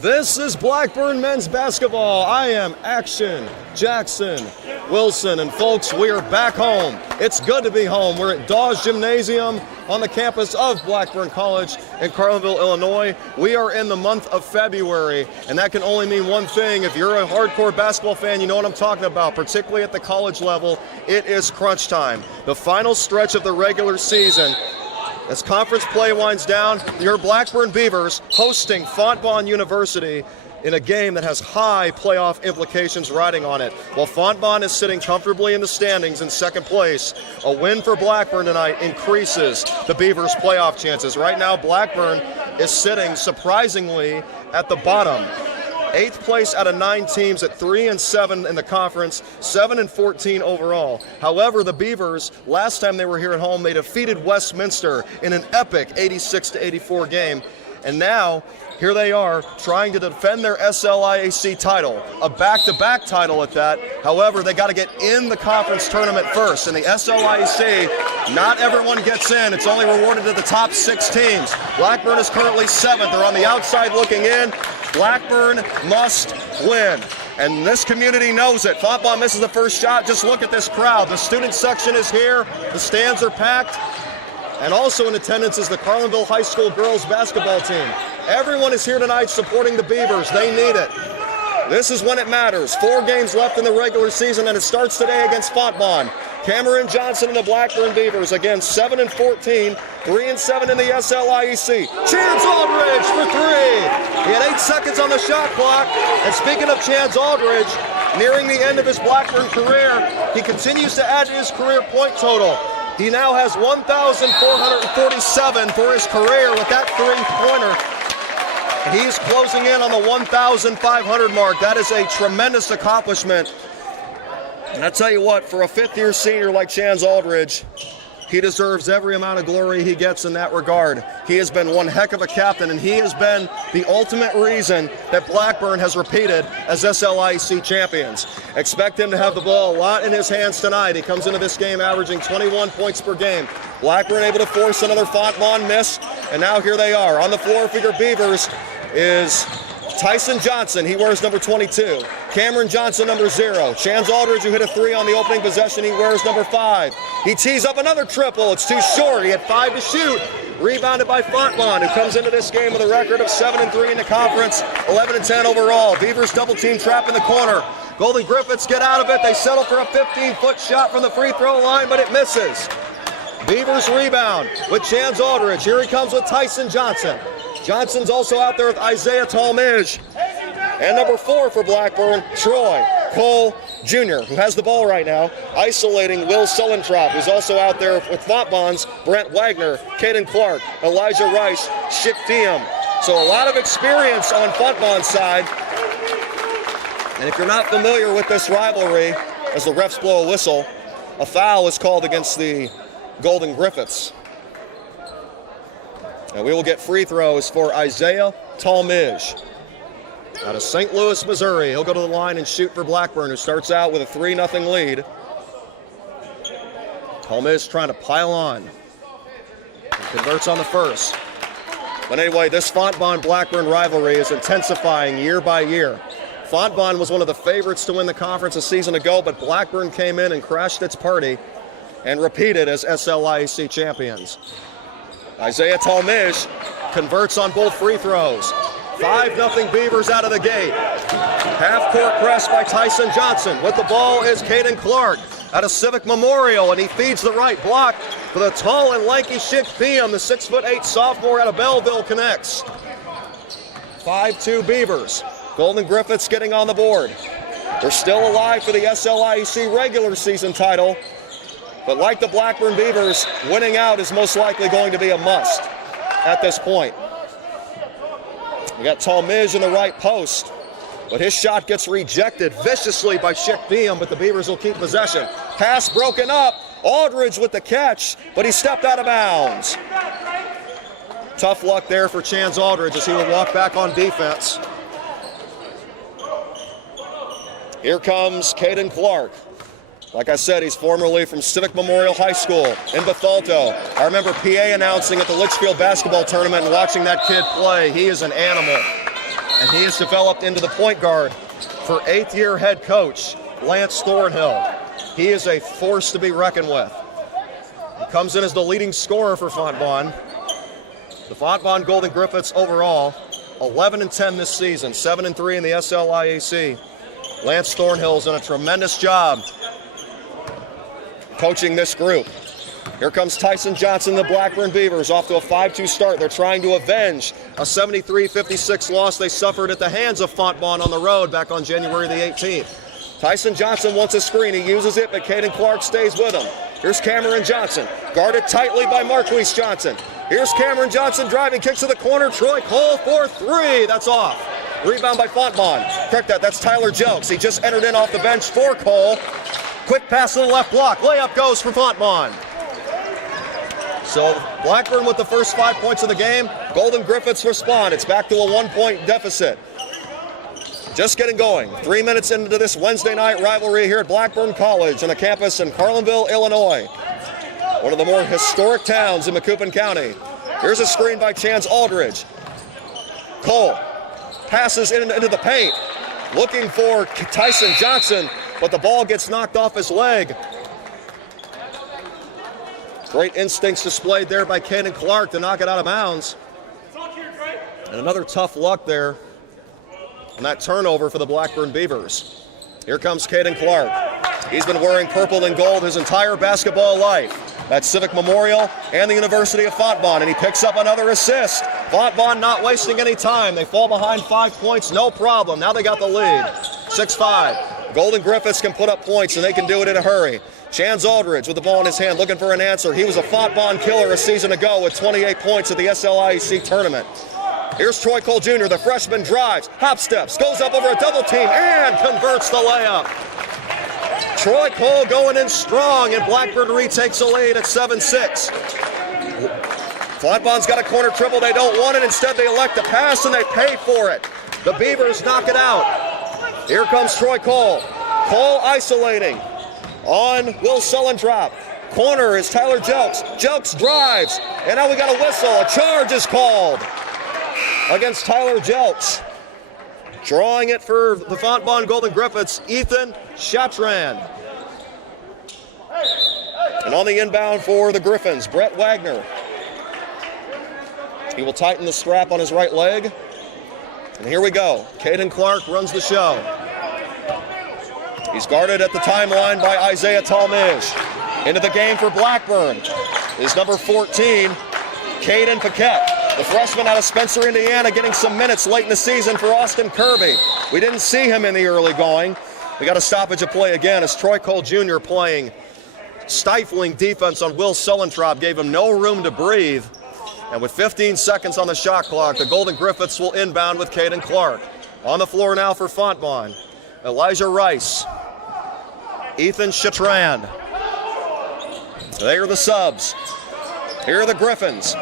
This is Blackburn men's basketball. I am Action Jackson Wilson, and folks, we are back home. It's good to be home. We're at Dawes Gymnasium on the campus of Blackburn College in Carlinville, Illinois. We are in the month of February, and that can only mean one thing. If you're a hardcore basketball fan, you know what I'm talking about, particularly at the college level. It is crunch time. The final stretch of the regular season. As conference play winds down, your Blackburn Beavers hosting Fontbonne University in a game that has high playoff implications riding on it. While Fontbonne is sitting comfortably in the standings in second place, a win for Blackburn tonight increases the Beavers' playoff chances. Right now, Blackburn is sitting surprisingly at the bottom. 8th place out of 9 teams at 3-7 in the conference, 7-14 overall. However, the Beavers, last time they were here at home, they defeated Westminster in an epic 86-84 game. And now, here they are trying to defend their SLIAC title, a back-to-back title at that. However, they got to get in the conference tournament first. In the SLIAC, not everyone gets in. It's only rewarded to the top 6 teams. Blackburn is currently 7th. They're on the outside looking in. Blackburn must win, and this community knows it. Fontbonne misses the first shot. Just look at this crowd. The student section is here. The stands are packed. And also in attendance is the Carlinville High School girls basketball team. Everyone is here tonight supporting the Beavers. They need it. This is when it matters. 4 games left in the regular season, and it starts today against Fontbonne. Cameron Johnson and the Blackburn Beavers, again 7-14, 3-7 in the SLIEC. Chance Aldridge for 3. He had 8 seconds on the shot clock. And speaking of Chance Aldridge, nearing the end of his Blackburn career, he continues to add to his career point total. He now has 1,447 for his career with that 3-pointer. He's closing in on the 1,500 mark. That is a tremendous accomplishment. And I tell you what, for a 5th-year senior like Chance Aldridge, he deserves every amount of glory he gets in that regard. He has been one heck of a captain, and he has been the ultimate reason that Blackburn has repeated as SLIC champions. Expect him to have the ball a lot in his hands tonight. He comes into this game averaging 21 points per game. Blackburn able to force another Fontbonne miss, and now here they are. On the floor for your Beavers is Tyson Johnson. He wears number 22. Cameron Johnson, number 0. Chance Aldridge, who hit a 3 on the opening possession, he wears number 5. He tees up another triple. It's too short. He had 5 to shoot. Rebounded by Fontbonne, who comes into this game with a record of 7-3 in the conference, 11-10 overall. Beavers double team trap in the corner. Golden Griffiths get out of it. They settle for a 15-foot shot from the free throw line, but it misses. Beavers rebound with Chance Aldridge. Here he comes with Tyson Johnson. Johnson's also out there with Isaiah Talmadge. And number 4 for Blackburn, Troy Cole Jr., who has the ball right now, isolating Will Sullentrop, who's also out there with Fontbonne's Brent Wagner, Caden Clark, Elijah Rice, Schick Diem. So a lot of experience on Fontbonne's side. And if you're not familiar with this rivalry, as the refs blow a whistle, a foul is called against the Golden Griffiths. And we will get free throws for Isaiah Talmadge out of St. Louis, Missouri. He'll go to the line and shoot for Blackburn, who starts out with a 3-0 lead. Talmadge trying to pile on. He converts on the first. But anyway, this Fontbonne-Blackburn rivalry is intensifying year by year. Fontbonne was one of the favorites to win the conference a season ago, but Blackburn came in and crashed its party and repeated as SLIC champions. Isaiah Talmadge converts on both free throws. 5-0 Beavers out of the gate. Half-court press by Tyson Johnson. With the ball is Caden Clark out of Civic Memorial, and he feeds the right block for the tall and lanky Schick Diem. The 6'8" sophomore out of Belleville connects. 5-2 Beavers. Golden Griffiths getting on the board. They're still alive for the SLIEC regular season title. But like the Blackburn Beavers, winning out is most likely going to be a must at this point. We got Talmadge in the right post, but his shot gets rejected viciously by Schick Diem, but the Beavers will keep possession. Pass broken up. Aldridge with the catch, but he stepped out of bounds. Tough luck there for Chance Aldridge as he will walk back on defense. Here comes Caden Clark. Like I said, he's formerly from Civic Memorial High School in Bethalto. I remember PA announcing at the Litchfield basketball tournament and watching that kid play. He is an animal. And he has developed into the point guard for 8th-year head coach Lance Thornhill. He is a force to be reckoned with. He comes in as the leading scorer for Fontbonne. The Fontbonne Golden Griffins overall, 11-10 this season, 7-3 in the SLIAC. Lance Thornhill's done a tremendous job coaching this group. Here comes Tyson Johnson, the Blackburn Beavers, off to a 5-2 start. They're trying to avenge a 73-56 loss they suffered at the hands of Fontbonne on the road back on January the 18th. Tyson Johnson wants a screen. He uses it, but Caden Clark stays with him. Here's Cameron Johnson, guarded tightly by Marquise Johnson. Here's Cameron Johnson driving, kicks to the corner. Troy Cole for 3. That's off. Rebound by Fontbonne. Correct that. That's Tyler Jelks. He just entered in off the bench for Cole. Quick pass to the left block. Layup goes for Fontbonne. So Blackburn with the first 5 points of the game. Golden Griffins respond. It's back to a 1-point deficit. Just getting going. 3 minutes into this Wednesday night rivalry here at Blackburn College on the campus in Carlinville, Illinois. One of the more historic towns in Macoupin County. Here's a screen by Chance Aldridge. Cole passes into the paint, looking for Tyson Johnson, but the ball gets knocked off his leg. Great instincts displayed there by Caden Clark to knock it out of bounds. And another tough luck there on that turnover for the Blackburn Beavers. Here comes Caden Clark. He's been wearing purple and gold his entire basketball life. That's Civic Memorial and the University of Fontbonne, and he picks up another assist. Fontbonne not wasting any time. They fall behind 5 points, no problem. Now they got the lead, 6-5. Golden Griffins can put up points, and they can do it in a hurry. Chance Aldridge with the ball in his hand, looking for an answer. He was a Fontbonne killer a season ago with 28 points at the SLIAC tournament. Here's Troy Cole Jr., the freshman drives, hop steps, goes up over a double team, and converts the layup. Troy Cole going in strong, and Blackburn retakes the lead at 7-6. Fontbonne's got a corner triple. They don't want it. Instead, they elect to pass, and they pay for it. The Beavers knock it out. Here comes Troy Cole. Cole isolating on Will Sullentrop. Corner is Tyler Jelks. Jelks drives, and now we got a whistle. A charge is called against Tyler Jelks. Drawing it for the Fontbonne Golden Griffins, Ethan Chatran. And on the inbound for the Griffins, Brett Wagner. He will tighten the strap on his right leg. And here we go. Caden Clark runs the show. He's guarded at the timeline by Isaiah Talmadge. Into the game for Blackburn is number 14, Caden Paquette. The freshman out of Spencer, Indiana, getting some minutes late in the season for Austin Kirby. We didn't see him in the early going. We got a stoppage of play again as Troy Cole Jr. playing stifling defense on Will Sullentrop, gave him no room to breathe. And with 15 seconds on the shot clock, the Golden Griffins will inbound with Caden Clark. On the floor now for Fontbonne, Elijah Rice, Ethan Chatran. They are the subs. Here are the Griffins.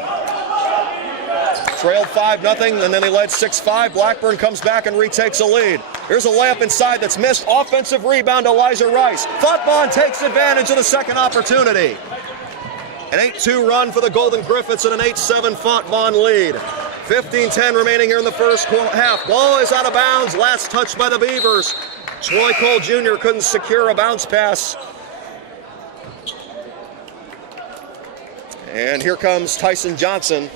Trailed 5-0, and then they led 6-5. Blackburn comes back and retakes a lead. Here's a layup inside that's missed. Offensive rebound, Elijah Rice. Fontbonne takes advantage of the second opportunity. An 8-2 run for the Golden Griffins and an 8-7 Fontbonne lead. 15-10 remaining here in the first half. Ball is out of bounds. Last touch by the Beavers. Troy Cole Jr. couldn't secure a bounce pass. And here comes Tyson Johnson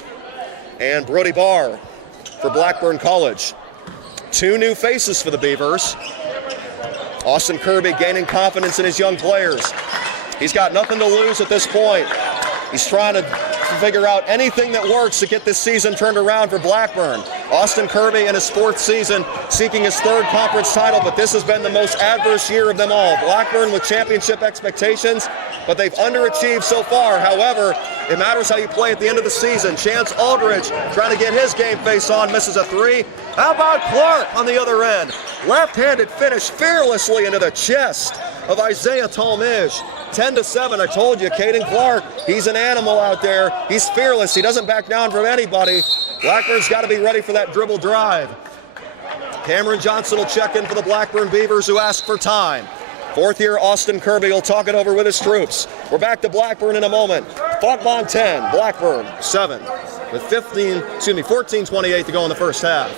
and Brody Barr for Blackburn College. 2 new faces for the Beavers. Austin Kirby gaining confidence in his young players. He's got nothing to lose at this point. He's trying to figure out anything that works to get this season turned around for Blackburn. Austin Kirby in his 4th season, seeking his 3rd conference title, but this has been the most adverse year of them all. Blackburn with championship expectations, but they've underachieved so far. However, it matters how you play at the end of the season. Chance Aldridge trying to get his game face on, misses a 3. How about Clark on the other end? Left-handed finish fearlessly into the chest of Isaiah Talmadge. 10-7, I told you, Caden Clark, he's an animal out there. He's fearless. He doesn't back down from anybody. Blackburn's got to be ready for that dribble drive. Cameron Johnson will check in for the Blackburn Beavers, who asked for time. 4th year Austin Kirby will talk it over with his troops. We're back to Blackburn in a moment. Fontbonne 10, Blackburn 7, with 14:28 to go in the first half.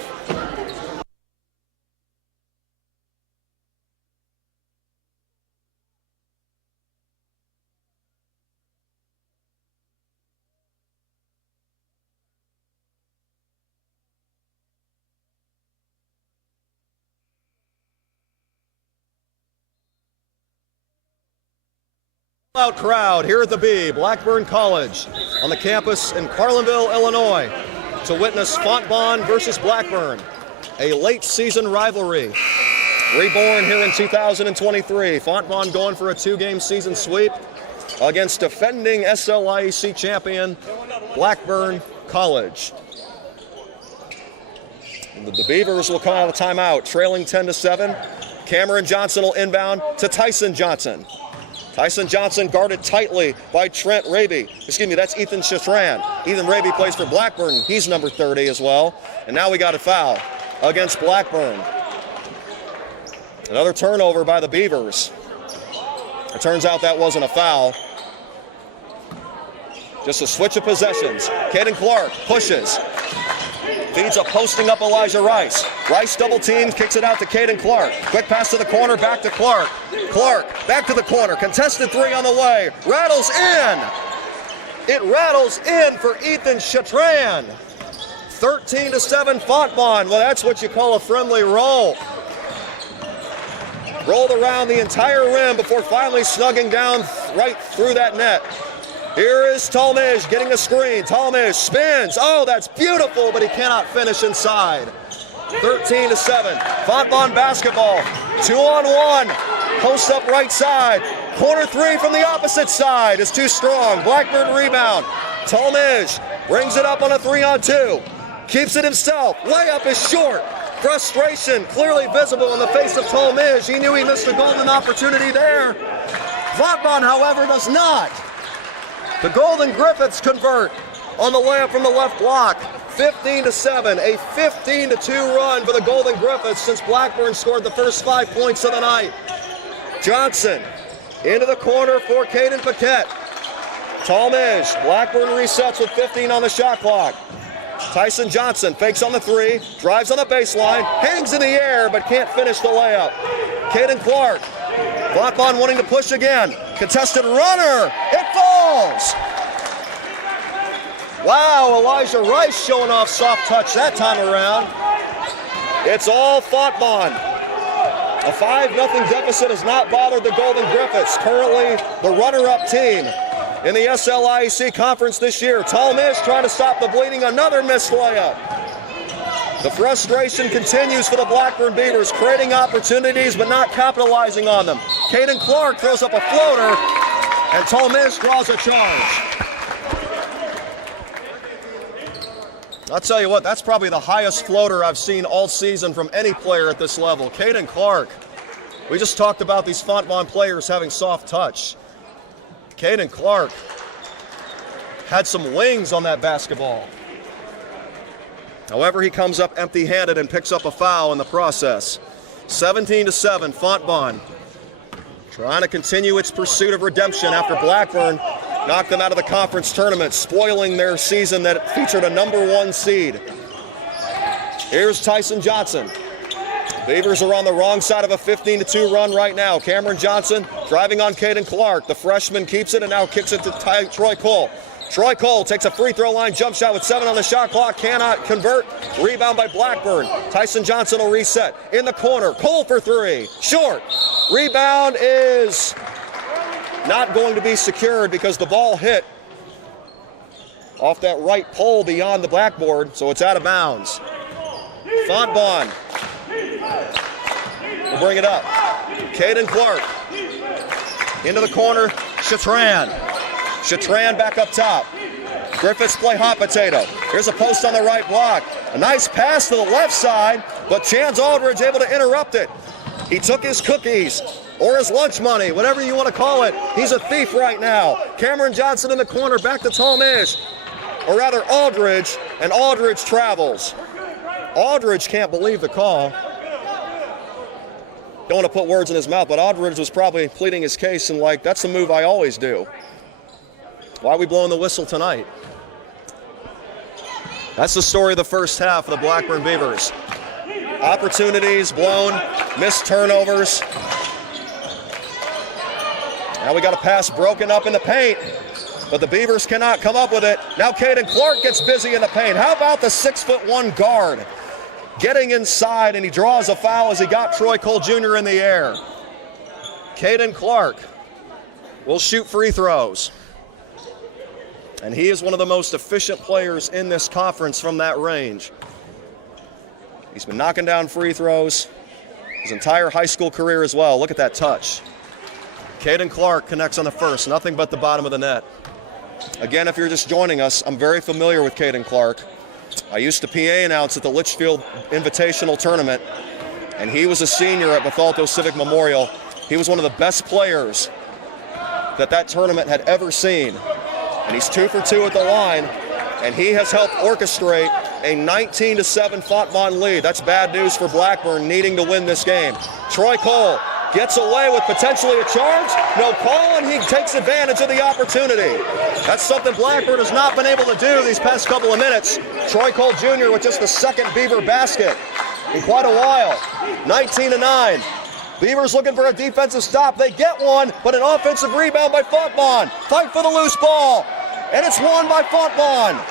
Out crowd here at the B, Blackburn College, on the campus in Carlinville, Illinois, to witness Fontbonne versus Blackburn, a late season rivalry. Reborn here in 2023, Fontbonne going for a 2-game season sweep against defending SLIEC champion Blackburn College. The Beavers will come out of the timeout, trailing 10-7. Cameron Johnson will inbound to Tyson Johnson. Tyson Johnson guarded tightly by Trent Raby. Excuse me, that's Ethan Chatran. Ethan Raby plays for Blackburn. He's number 30 as well. And now we got a foul against Blackburn. Another turnover by the Beavers. It turns out that wasn't a foul. Just a switch of possessions. Caden Clark pushes. Feeds up, posting up Elijah Rice. Rice double teams, kicks it out to Caden Clark. Quick pass to the corner, back to Clark. Clark, back to the corner. Contested 3 on the way. Rattles in. It rattles in for Ethan Chatran. 13-7 Fontbonne. Well, that's what you call a friendly roll. Rolled around the entire rim before finally snugging down right through that net. Here is Talmadge getting a screen. Talmadge spins. Oh, that's beautiful, but he cannot finish inside. 13-7. Fontbonne basketball. 2-on-1. Post up right side. Corner 3 from the opposite side is too strong. Blackburn rebound. Talmadge brings it up on a 3-on-2. Keeps it himself. Layup is short. Frustration clearly visible in the face of Talmadge. He knew he missed a golden opportunity there. Fontbonne, however, does not. The Golden Griffins convert on the layup from the left block. 15-7, a 15-2 run for the Golden Griffins since Blackburn scored the first 5 points of the night. Johnson into the corner for Caden Paquette. Talmadge, Blackburn resets with 15 on the shot clock. Tyson Johnson fakes on the 3, drives on the baseline, hangs in the air but can't finish the layup. Caden Clark. Fontbonne wanting to push again. Contested runner. It falls. Wow, Elijah Rice showing off soft touch that time around. It's all Fontbonne. A 5-0 deficit has not bothered the Golden Griffins, currently the runner-up team in the SLIEC conference this year. Talmadge trying to stop the bleeding. Another missed layup. The frustration continues for the Blackburn Beavers, creating opportunities but not capitalizing on them. Caden Clark throws up a floater, and Talmadge draws a charge. I'll tell you what, that's probably the highest floater I've seen all season from any player at this level. Caden Clark. We just talked about these Fontbonne players having soft touch. Caden Clark had some wings on that basketball. However, he comes up empty-handed and picks up a foul in the process. 17-7, Fontbonne trying to continue its pursuit of redemption after Blackburn knocked them out of the conference tournament, spoiling their season that featured a #1 seed. Here's Tyson Johnson. Beavers are on the wrong side of a 15-2 run right now. Cameron Johnson driving on Caden Clark. The freshman keeps it and now kicks it to Troy Cole. Troy Cole takes a free throw line jump shot with 7 on the shot clock, cannot convert. Rebound by Blackburn. Tyson Johnson will reset. In the corner, Cole for 3. Short. Rebound is not going to be secured because the ball hit off that right pole beyond the blackboard, so it's out of bounds. Fontbonne will bring it up. Caden Clark into the corner, Chatran. Chatran back up top. Griffiths play hot potato. Here's a post on the right block. A nice pass to the left side, but Chance Aldridge able to interrupt it. He took his cookies or his lunch money, whatever you want to call it. He's a thief right now. Cameron Johnson in the corner, back to Talmadge, or rather Aldridge, and Aldridge travels. Aldridge can't believe the call. Don't want to put words in his mouth, but Aldridge was probably pleading his case and like, that's the move I always do. Why are we blowing the whistle tonight? That's the story of the first half of the Blackburn Beavers. Opportunities blown, missed turnovers. Now we got a pass broken up in the paint, but the Beavers cannot come up with it. Now Caden Clark gets busy in the paint. How about the 6'1" guard getting inside, and he draws a foul as he got Troy Cole Jr. in the air. Caden Clark will shoot free throws. And he is one of the most efficient players in this conference from that range. He's been knocking down free throws his entire high school career as well. Look at that touch. Caden Clark connects on the first, nothing but the bottom of the net. Again, if you're just joining us, I'm very familiar with Caden Clark. I used to PA announce at the Litchfield Invitational Tournament, and he was a senior at Bethalto Civic Memorial. He was one of the best players that tournament had ever seen. And he's 2 for 2 at the line, and he has helped orchestrate a 19-7 Fontbonne lead. That's bad news for Blackburn needing to win this game. Troy Cole gets away with potentially a charge. No call, and he takes advantage of the opportunity. That's something Blackburn has not been able to do these past couple of minutes. Troy Cole Jr. with just the second Beaver basket in quite a while. 19-9. Beavers looking for a defensive stop. They get one, but an offensive rebound by Fontbonne. Fight for the loose ball, and it's won by Fontbonne.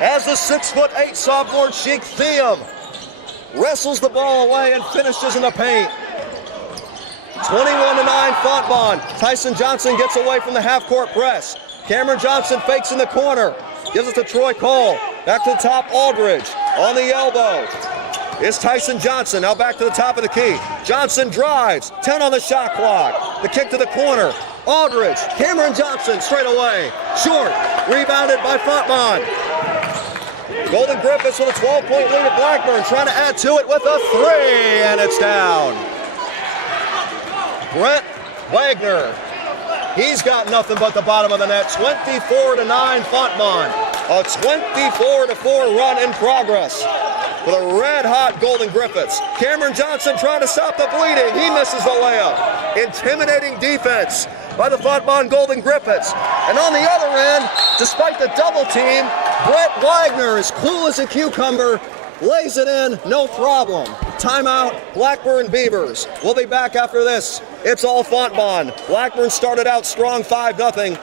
As the 6'8" sophomore Sheik Thiam wrestles the ball away and finishes in the paint. 21-9 Fontbonne. Tyson Johnson gets away from the half-court press. Cameron Johnson fakes in the corner. Gives it to Troy Cole. Back to the top, Aldridge. On the elbow is Tyson Johnson. Now back to the top of the key. Johnson drives. 10 on the shot clock. The kick to the corner. Aldridge. Cameron Johnson straight away. Short. Rebounded by Fontbonne. Golden Griffiths with a 12-point lead at Blackburn. Trying to add to it with a 3. And it's down. Brett Wagner. He's got nothing but the bottom of the net. 24-9 Fontbonne. A 24-4 run in progress for the red-hot Golden Griffiths. Cameron Johnson trying to stop the bleeding. He misses the layup. Intimidating defense by the Fontbonne Golden Griffiths. And on the other end, despite the double team, Brett Wagner is cool as a cucumber. Lays it in, no problem. Timeout, Blackburn Beavers. We'll be back after this. It's all Fontbonne. Blackburn started out strong 5-0.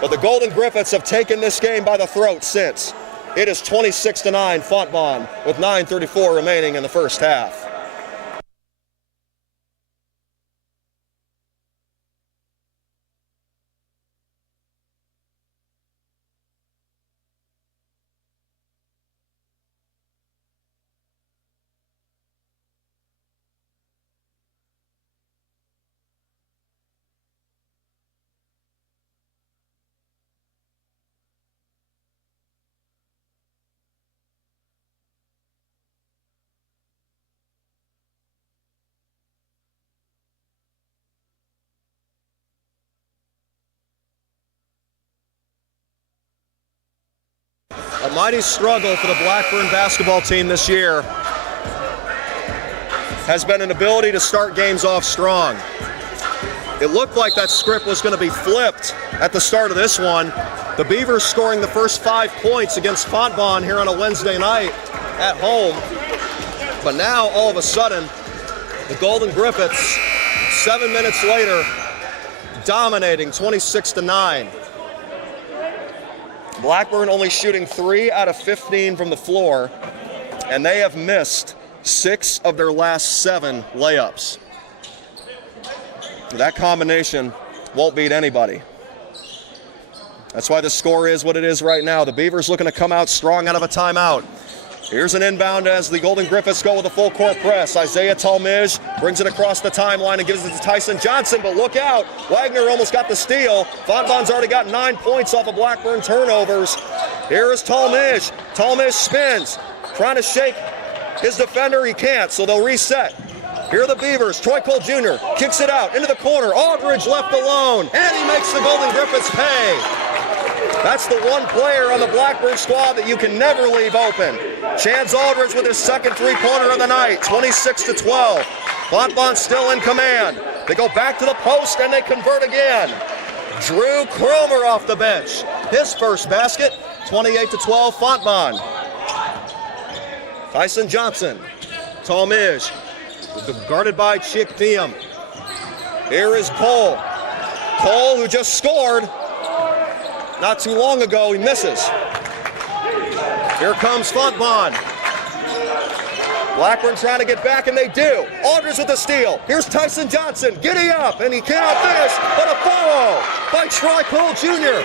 But the Golden Griffiths have taken this game by the throat since. It is 26-9 Fontbonne with 9:34 remaining in the first half. A mighty struggle for the Blackburn basketball team this year has been an ability to start games off strong. It looked like that script was going to be flipped at the start of this one. The Beavers scoring the first 5 points against Fontbonne here on a Wednesday night at home. But now, all of a sudden, the Golden Griffiths, 7 minutes later, dominating 26-9. Blackburn only shooting 3 out of 15 from the floor, and they have missed 6 of their last 7 layups. That combination won't beat anybody. That's why the score is what it is right now. The Beavers looking to come out strong out of a timeout. Here's an inbound as the Golden Griffiths go with a full court press. Isaiah Talmage brings it across the timeline and gives it to Tyson Johnson, but look out. Wagner almost got the steal. Fontbonne's already got 9 points off of Blackburn turnovers. Here is Talmage. Talmage spins, trying to shake his defender. He can't, so they'll reset. Here are the Beavers. Troy Cole Jr. kicks it out into the corner. Aldridge left alone, and he makes the Golden Griffiths pay. That's the one player on the Blackburn squad that you can never leave open. Chance Aldridge with his second three-pointer of the night, 26-12. Fontbonne still in command. They go back to the post and they convert again. Drew Cromer off the bench. His first basket, 28-12 Fontbonne. Tyson Johnson, Talmage, guarded by Chick Thiam. Here is Cole. Cole, who just scored not too long ago, he misses. Here comes Fontbonne. Blackburn trying to get back, and they do. Aldridge with the steal. Here's Tyson Johnson. Giddy up, and he cannot finish, but a foul by Troy Cole Jr.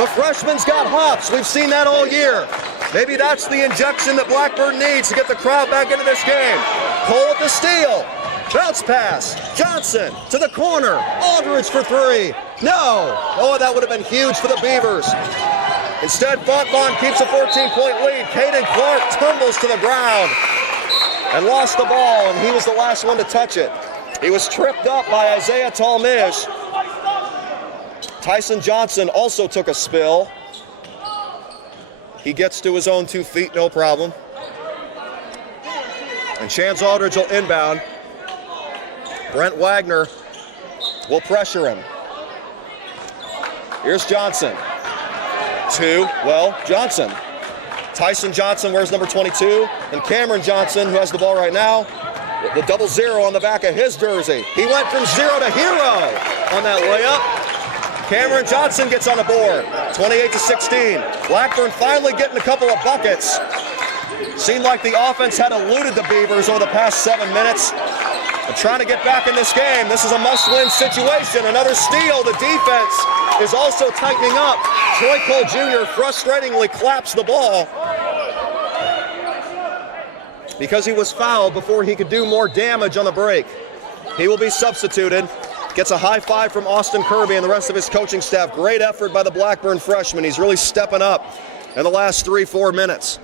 The freshman's got hops. We've seen that all year. Maybe that's the injection that Blackburn needs to get the crowd back into this game. Cole with the steal. Bounce pass. Johnson to the corner. Aldridge for three. No. Oh, that would have been huge for the Beavers. Instead, Fontbonne keeps a 14-point lead. Caden Clark tumbles to the ground and lost the ball, and he was the last one to touch it. He was tripped up by Isaiah Talmage. Tyson Johnson also took a spill. He gets to his own 2 feet, no problem. And Chance Aldridge will inbound. Brent Wagner will pressure him. Here's Johnson. Johnson. Tyson Johnson wears number 22, and Cameron Johnson, who has the ball right now, the 00 on the back of his jersey. He went from 0 to hero on that layup. Cameron Johnson gets on the board, 28-16. Blackburn finally getting a couple of buckets. Seemed like the offense had eluded the Beavers over the past 7 minutes. But trying to get back in this game. This is a must-win situation. Another steal. The defense is also tightening up. Troy Cole Jr. frustratingly claps the ball because he was fouled before he could do more damage on the break. He will be substituted. Gets a high five from Austin Kirby and the rest of his coaching staff. Great effort by the Blackburn freshman. He's really stepping up in the last 3-4 minutes.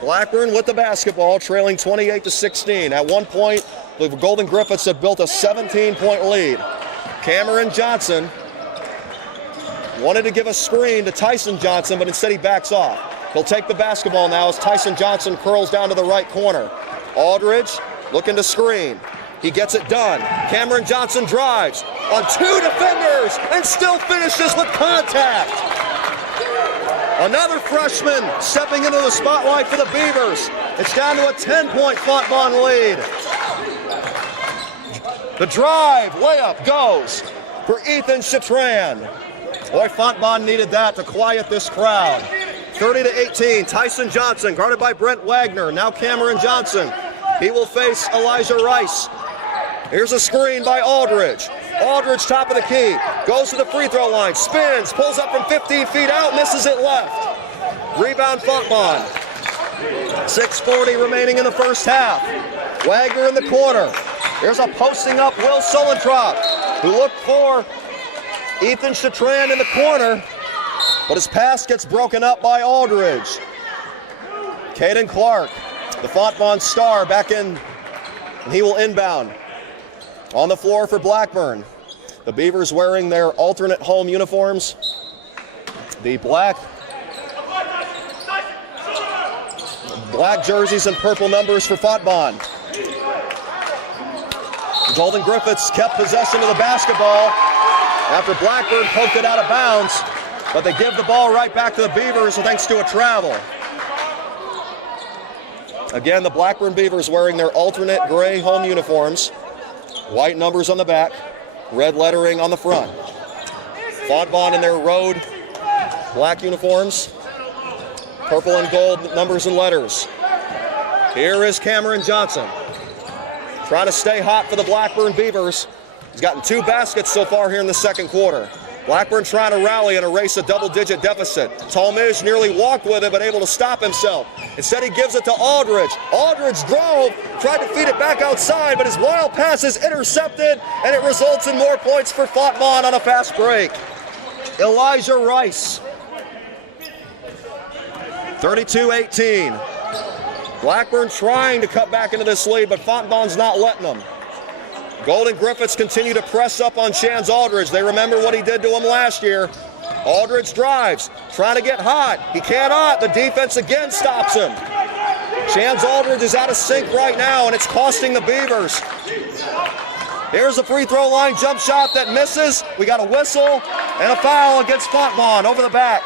Blackburn with the basketball, trailing 28-16. At one point, the Golden Griffins had built a 17-point lead. Cameron Johnson wanted to give a screen to Tyson Johnson, but instead he backs off. He'll take the basketball now as Tyson Johnson curls down to the right corner. Aldridge looking to screen. He gets it done. Cameron Johnson drives on 2 defenders and still finishes with contact. Another freshman stepping into the spotlight for the Beavers. It's down to a 10-point Fontbonne lead. The drive, layup goes for Ethan Chatran. Boy, Fontbonne needed that to quiet this crowd. 30-18, Tyson Johnson guarded by Brent Wagner. Now Cameron Johnson. He will face Elijah Rice. Here's a screen by Aldridge. Aldridge, top of the key, goes to the free throw line, spins, pulls up from 15 feet out, misses it left. Rebound Fontbonne. 6:40 remaining in the first half. Wagner in the corner. Here's a posting up Will Sulentrop, who looked for Ethan Chatran in the corner, but his pass gets broken up by Aldridge. Caden Clark, the Fontbonne star, back in, and he will inbound. On the floor for Blackburn. The Beavers wearing their alternate home uniforms. The black jerseys and purple numbers for Fontbonne. The Golden Griffins kept possession of the basketball after Blackburn poked it out of bounds, but they give the ball right back to the Beavers thanks to a travel. Again, the Blackburn Beavers wearing their alternate gray home uniforms. White numbers on the back, red lettering on the front. Fontbonne in their road black uniforms, purple and gold numbers and letters. Here is Cameron Johnson, trying to stay hot for the Blackburn Beavers. He's gotten 2 baskets so far here in the second quarter. Blackburn trying to rally and erase a double-digit deficit. Talmage nearly walked with it, but able to stop himself. Instead, he gives it to Aldridge. Aldridge drove, tried to feed it back outside, but his wild pass is intercepted, and it results in more points for Fontbonne on a fast break. Elijah Rice. 32-18. Blackburn trying to cut back into this lead, but Fontbonne's not letting them. Golden Griffins continue to press up on Chance Aldridge. They remember what he did to him last year. Aldridge drives, trying to get hot. He cannot. The defense again stops him. Chance Aldridge is out of sync right now, and it's costing the Beavers. Here's a free throw line jump shot that misses. We got a whistle and a foul against Fontbonne over the back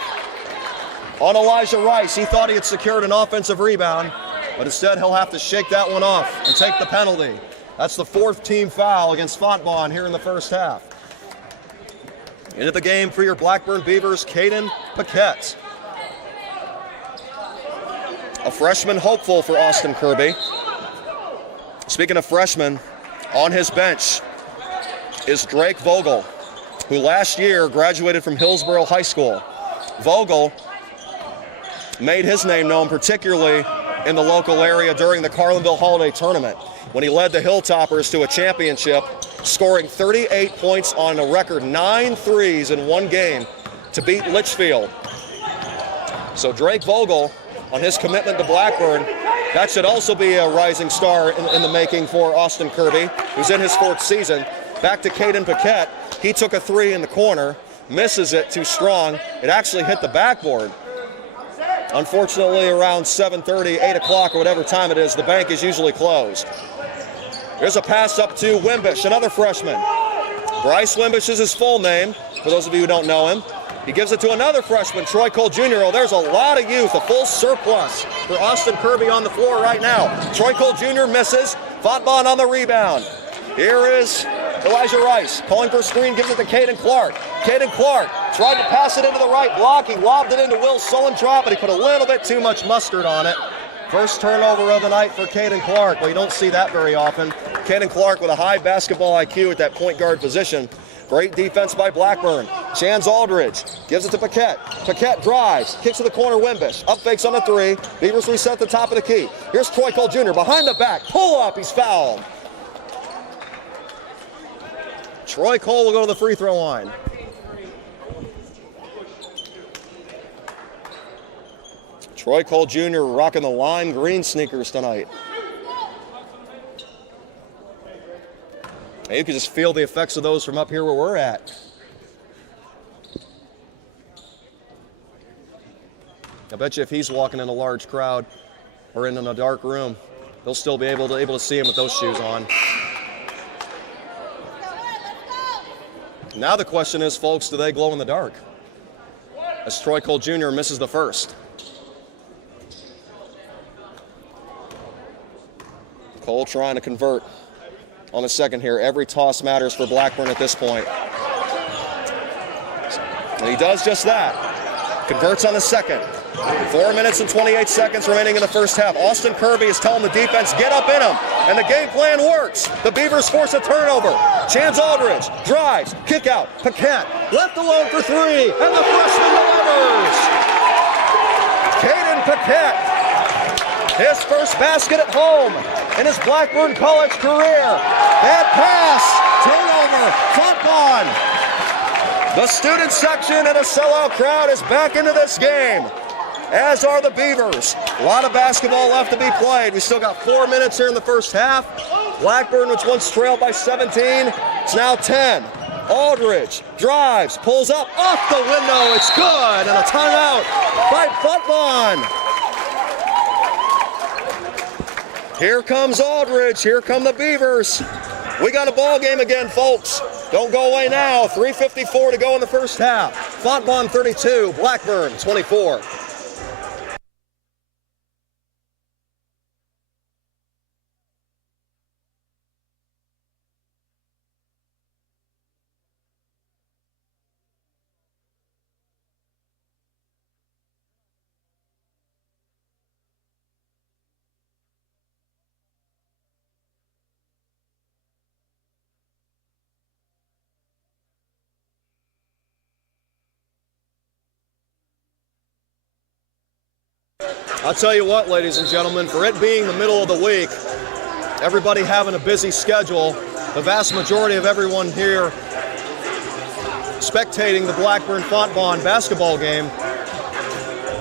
on Elijah Rice. He thought he had secured an offensive rebound, but instead he'll have to shake that one off and take the penalty. That's the 4th team foul against Fontbonne here in the first half. Into the game for your Blackburn Beavers, Caden Paquette. A freshman hopeful for Austin Kirby. Speaking of freshmen, on his bench is Drake Vogel, who last year graduated from Hillsborough High School. Vogel made his name known particularly in the local area during the Carlinville Holiday Tournament when he led the Hilltoppers to a championship, scoring 38 points on a record 9 threes in one game to beat Litchfield. So Drake Vogel, on his commitment to Blackburn, that should also be a rising star in the making for Austin Kirby, who's in his 4th season. Back to Caden Paquette. He took a 3 in the corner, misses it too strong. It actually hit the backboard. Unfortunately, around 7:30, 8 o'clock, or whatever time it is, the bank is usually closed. There's a pass up to Wimbish, another freshman. Bryce Wimbish is his full name, for those of you who don't know him. He gives it to another freshman, Troy Cole Jr. Oh, there's a lot of youth, a full surplus for Austin Kirby on the floor right now. Troy Cole Jr. misses. Fontbonne on the rebound. Here is Elijah Rice calling for a screen, gives it to Caden Clark. Caden Clark tried to pass it into the right block. He lobbed it into Will Sullentrop, but he put a little bit too much mustard on it. First turnover of the night for Caden Clark. Well, you don't see that very often. Caden Clark with a high basketball IQ at that point guard position. Great defense by Blackburn. Chance Aldridge gives it to Paquette. Paquette drives, kicks to the corner, Wimbish. Up fakes on the 3. Beavers reset at the top of the key. Here's Troy Cole Jr. behind the back. Pull up, he's fouled. Troy Cole will go to the free throw line. Troy Cole Jr. rocking the lime green sneakers tonight. You can just feel the effects of those from up here where we're at. I bet you if he's walking in a large crowd or in a dark room, they'll still be able to see him with those shoes on. Now the question is, folks, do they glow in the dark? As Troy Cole Jr. misses the first. Cole trying to convert on the second here. Every toss matters for Blackburn at this point. And he does just that. Converts on the second. 4 minutes and 28 seconds remaining in the first half. Austin Kirby is telling the defense, get up in him. And the game plan works. The Beavers force a turnover. Chance Aldridge drives, kick out. Paquette left alone for 3. And the freshman delivers. Caden Paquette. His first basket at home in his Blackburn college career. Bad pass. Turnover. Fontbonne. The student section and a sellout crowd is back into this game, as are the Beavers. A lot of basketball left to be played. We still got 4 minutes here in the first half. Blackburn, which once trailed by 17, it's now 10. Aldridge drives, pulls up, off the window. It's good, and a timeout by Fontbonne. Here comes Aldridge. Here come the Beavers. We got a ball game again, folks. Don't go away now. 3:54 to go in the first half. Fontbonne 32, Blackburn 24. I'll tell you what, ladies and gentlemen, for it being the middle of the week, everybody having a busy schedule, the vast majority of everyone here spectating the Blackburn-Fontbonne basketball game,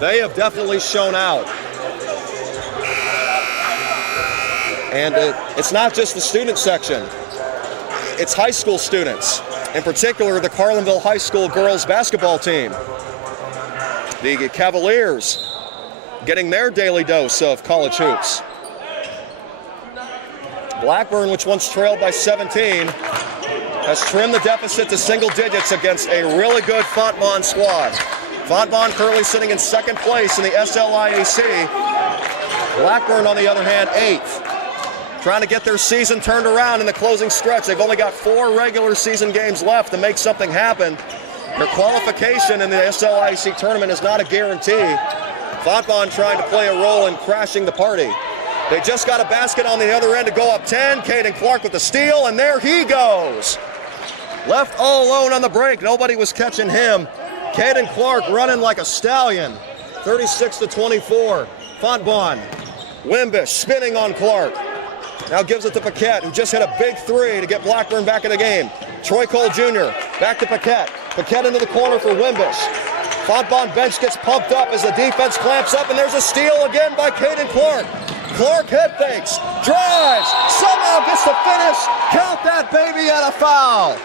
they have definitely shown out. And it's not just the student section, it's high school students, in particular the Carlinville High School girls basketball team. The Cavaliers getting their daily dose of college hoops. Blackburn, which once trailed by 17, has trimmed the deficit to single digits against a really good Fontbonne squad. Fontbonne currently sitting in second place in the SLIAC. Blackburn, on the other hand, 8th. Trying to get their season turned around in the closing stretch. They've only got 4 regular season games left to make something happen. Their qualification in the SLIAC tournament is not a guarantee. Fontbonne trying to play a role in crashing the party. They just got a basket on the other end to go up 10. Caden Clark with the steal, and there he goes. Left all alone on the break. Nobody was catching him. Caden Clark running like a stallion. 36-24. Fontbonne. Wimbish spinning on Clark. Now gives it to Paquette, who just hit a big three to get Blackburn back in the game. Troy Cole Jr. back to Paquette. Paquette into the corner for Wimbish. Fontbonne bench gets pumped up as the defense clamps up, and there's a steal again by Caden Clark. Clark head fakes, drives, somehow gets the finish. Count that baby and a foul.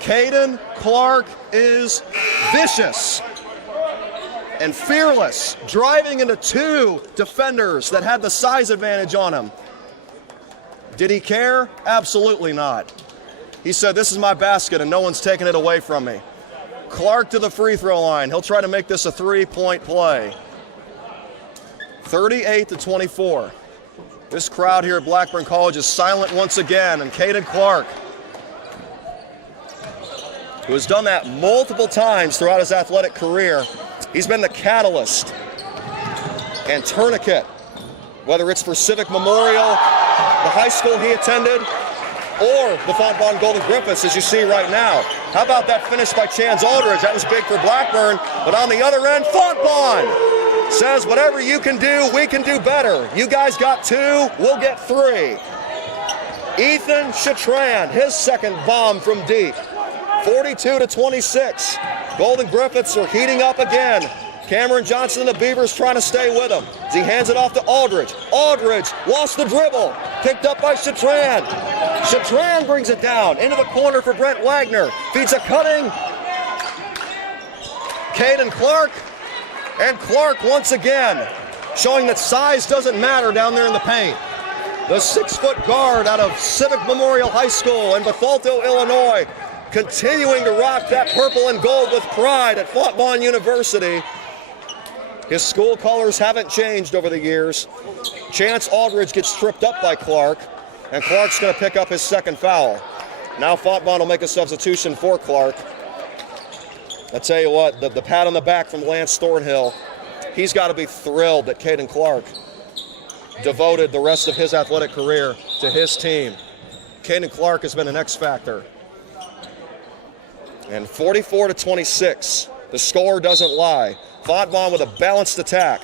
Caden Clark is vicious and fearless, driving into two defenders that had the size advantage on him. Did he care? Absolutely not. He said, this is my basket and no one's taking it away from me. Clark to the free throw line. He'll try to make this a three-point play. 38-24. This crowd here at Blackburn College is silent once again, and Caden Clark, who has done that multiple times throughout his athletic career, he's been the catalyst and tourniquet, whether it's for Civic Memorial, the high school he attended, or the Fontbonne Golden Griffins, as you see right now. How about that finish by Chance Aldridge? That was big for Blackburn, but on the other end, Fontbonne says, whatever you can do, we can do better. You guys got two, we'll get three. Ethan Chatran, his second bomb from deep. 42-26. Golden Griffiths are heating up again. Cameron Johnson and the Beavers trying to stay with him as he hands it off to Aldridge. Aldridge lost the dribble. Picked up by Chatran. Chatran brings it down into the corner for Brent Wagner. Feeds a cutting Caden Clark. And Clark once again showing that size doesn't matter down there in the paint. The 6-foot guard out of Civic Memorial High School in Bethalto, Illinois, continuing to rock that purple and gold with pride at Fontbonne University. His school colors haven't changed over the years. Chance Aldridge gets tripped up by Clark, and Clark's going to pick up his second foul. Now Fontbonne will make a substitution for Clark. I tell you what, the pat on the back from Lance Thornhill, he's got to be thrilled that Caden Clark devoted the rest of his athletic career to his team. Caden Clark has been an X factor. And 44-26, the score doesn't lie. Fontbonne with a balanced attack,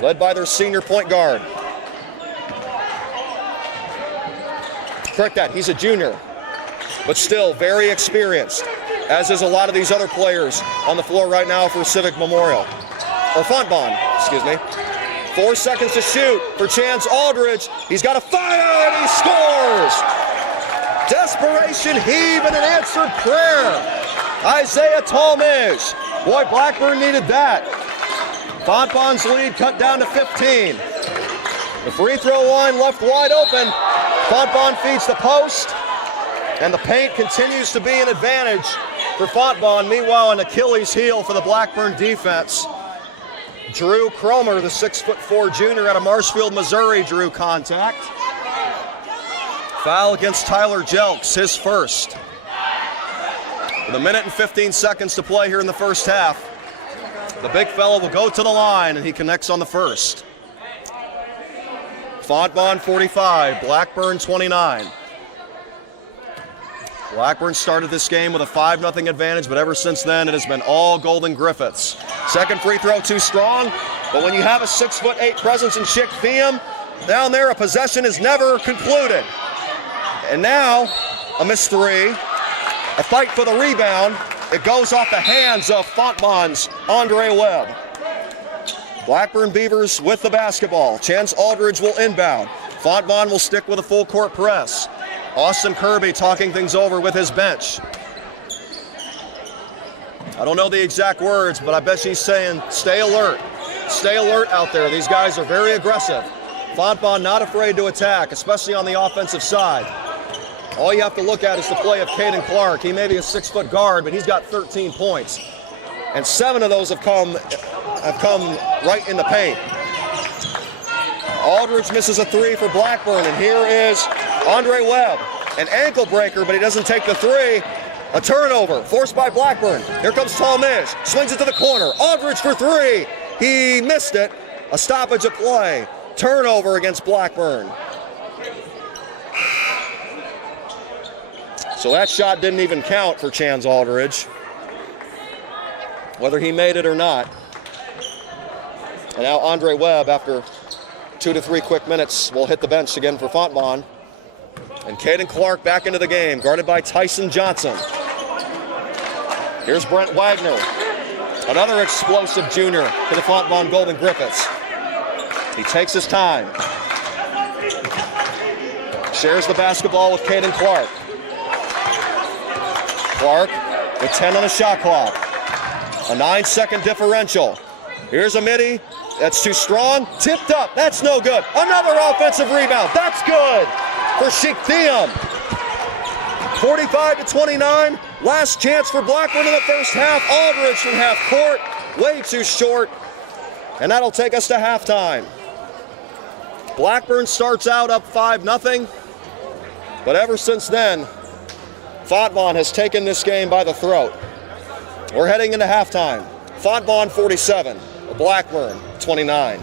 led by their senior point guard. Correct that, he's a junior, but still very experienced, as is a lot of these other players on the floor right now for Civic Memorial, or Fontbonne, excuse me. 4 seconds to shoot for Chance Aldridge. He's got a fire and he scores! Desperation heave and an answered prayer. Isaiah Talmadge. Boy, Blackburn needed that. Fontbonne's lead cut down to 15. The free throw line left wide open. Fontbonne feeds the post, and the paint continues to be an advantage for Fontbonne. Meanwhile, an Achilles heel for the Blackburn defense. Drew Cromer, the 6'4" junior out of Marshfield, Missouri, drew contact. Foul against Tyler Jelks, his first. With 1 minute and 15 seconds to play here in the first half, the big fella will go to the line, and he connects on the first. Fontbonne 45, Blackburn 29. Blackburn started this game with a 5-0 advantage, but ever since then it has been all Golden Griffiths. Second free throw too strong, but when you have a 6'8" presence in Chick Thiem, down there a possession is never concluded. And now a missed three, a fight for the rebound. It goes off the hands of Fontbonne's Andre Webb. Blackburn Beavers with the basketball. Chance Aldridge will inbound. Fontbonne will stick with a full court press. Austin Kirby talking things over with his bench. I don't know the exact words, but I bet she's saying, stay alert. Stay alert out there. These guys are very aggressive. Fontbonne not afraid to attack, especially on the offensive side. All you have to look at is the play of Caden Clark. He may be a 6-foot guard, but he's got 13 points. And 7 of those have come right in the paint. Aldridge misses a three for Blackburn, and here is Andre Webb. An ankle breaker, but he doesn't take the three. A turnover forced by Blackburn. Here comes Talmadge. Swings it to the corner. Aldridge for three. He missed it. A stoppage of play. Turnover against Blackburn. So that shot didn't even count for Chance Aldridge, whether he made it or not. And now Andre Webb, after 2 to 3 quick minutes, will hit the bench again for Fontbonne. And Caden Clark back into the game, guarded by Tyson Johnson. Here's Brent Wagner, another explosive junior to the Fontbonne Golden Griffiths. He takes his time. Shares the basketball with Caden Clark. Clark with 10 on the shot clock. A 9-second differential. Here's a midi. That's too strong. Tipped up. That's no good. Another offensive rebound. That's good for Sheik Thiam. 45-29. Last chance for Blackburn in the first half. Aldridge from half court. Way too short. And that'll take us to halftime. Blackburn starts out up 5-0. But ever since then, Fontbonne has taken this game by the throat. We're heading into halftime. Fontbonne 47, Blackburn 29.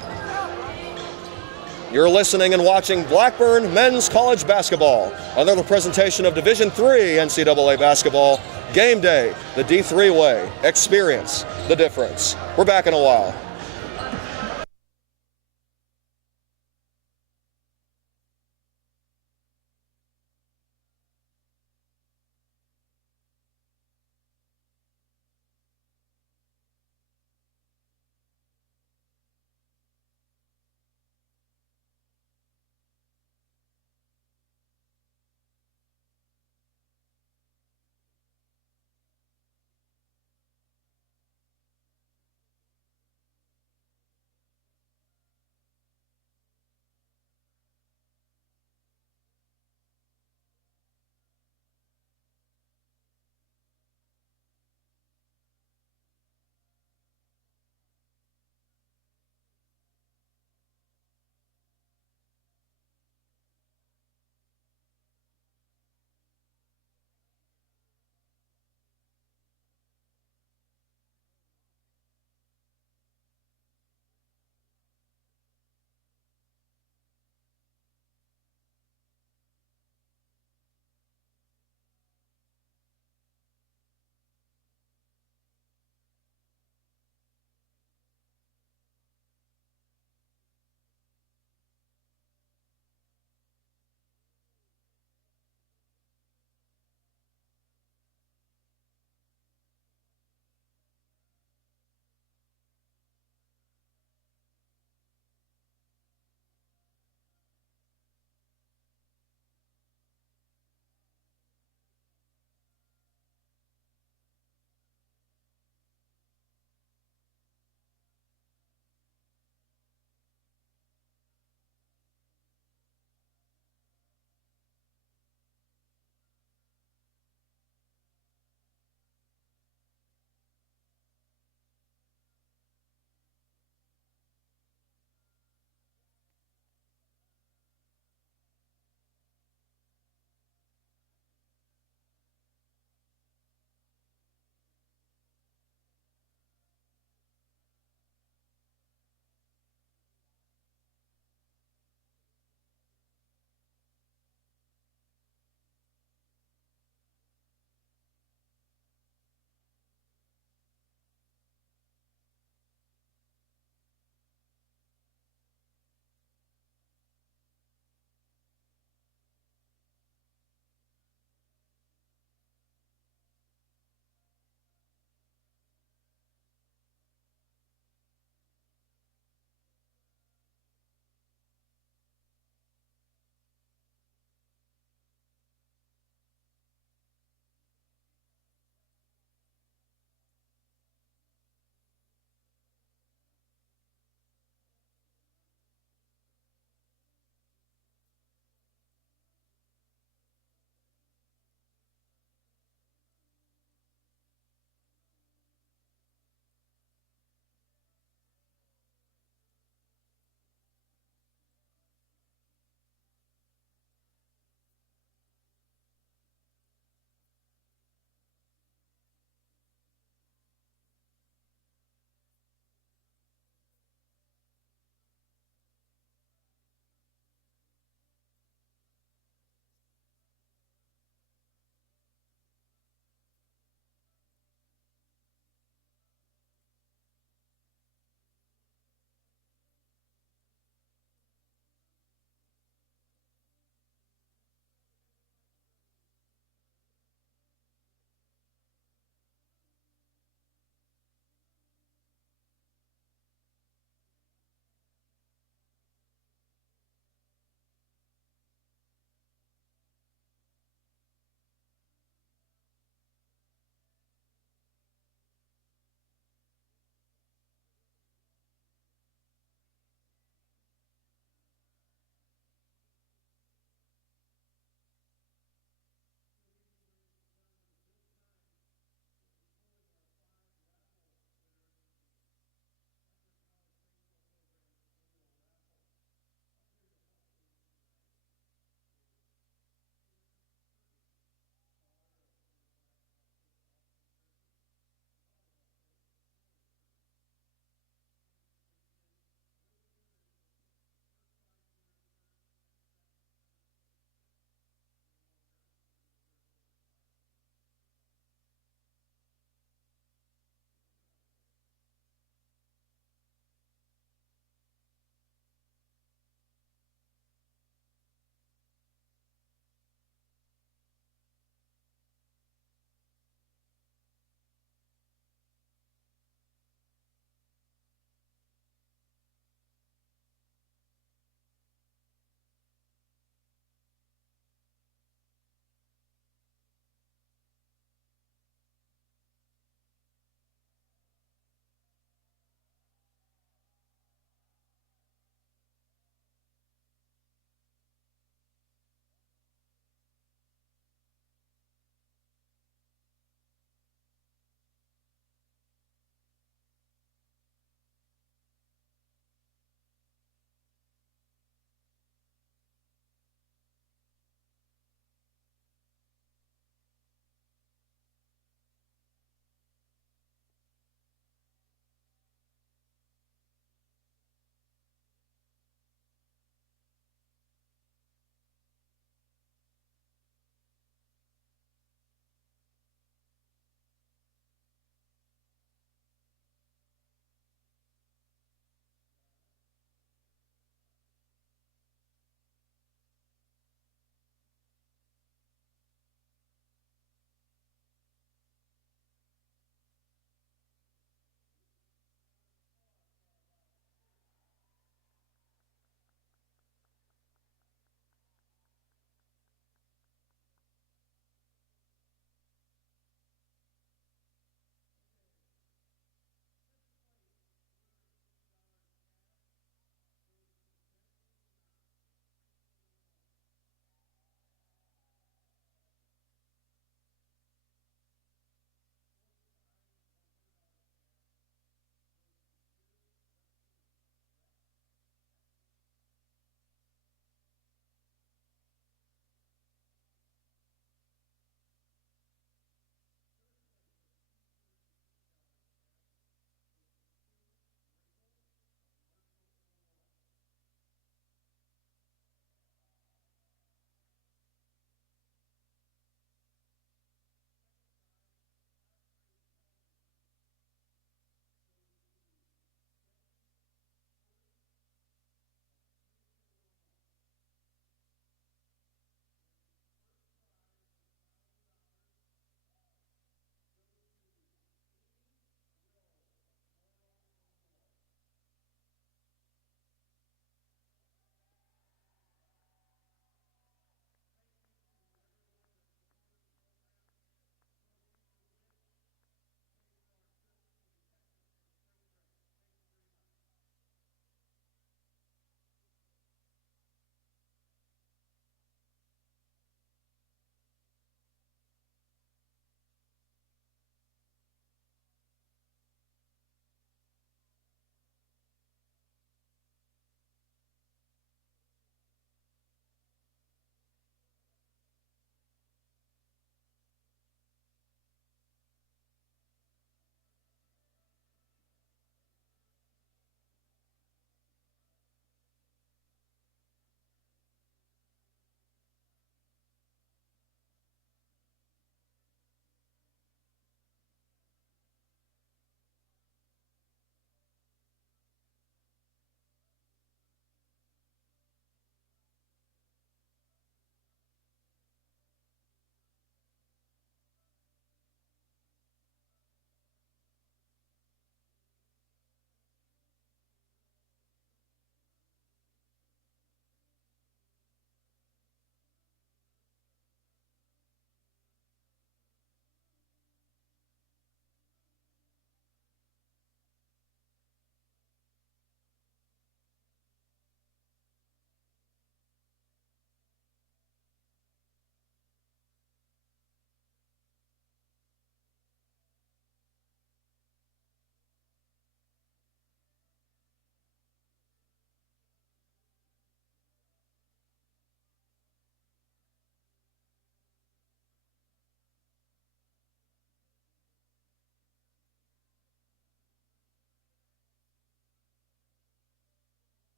You're listening and watching Blackburn men's college basketball. Another presentation of Division III NCAA basketball. Game day, the D3 way. Experience the difference. We're back in a while.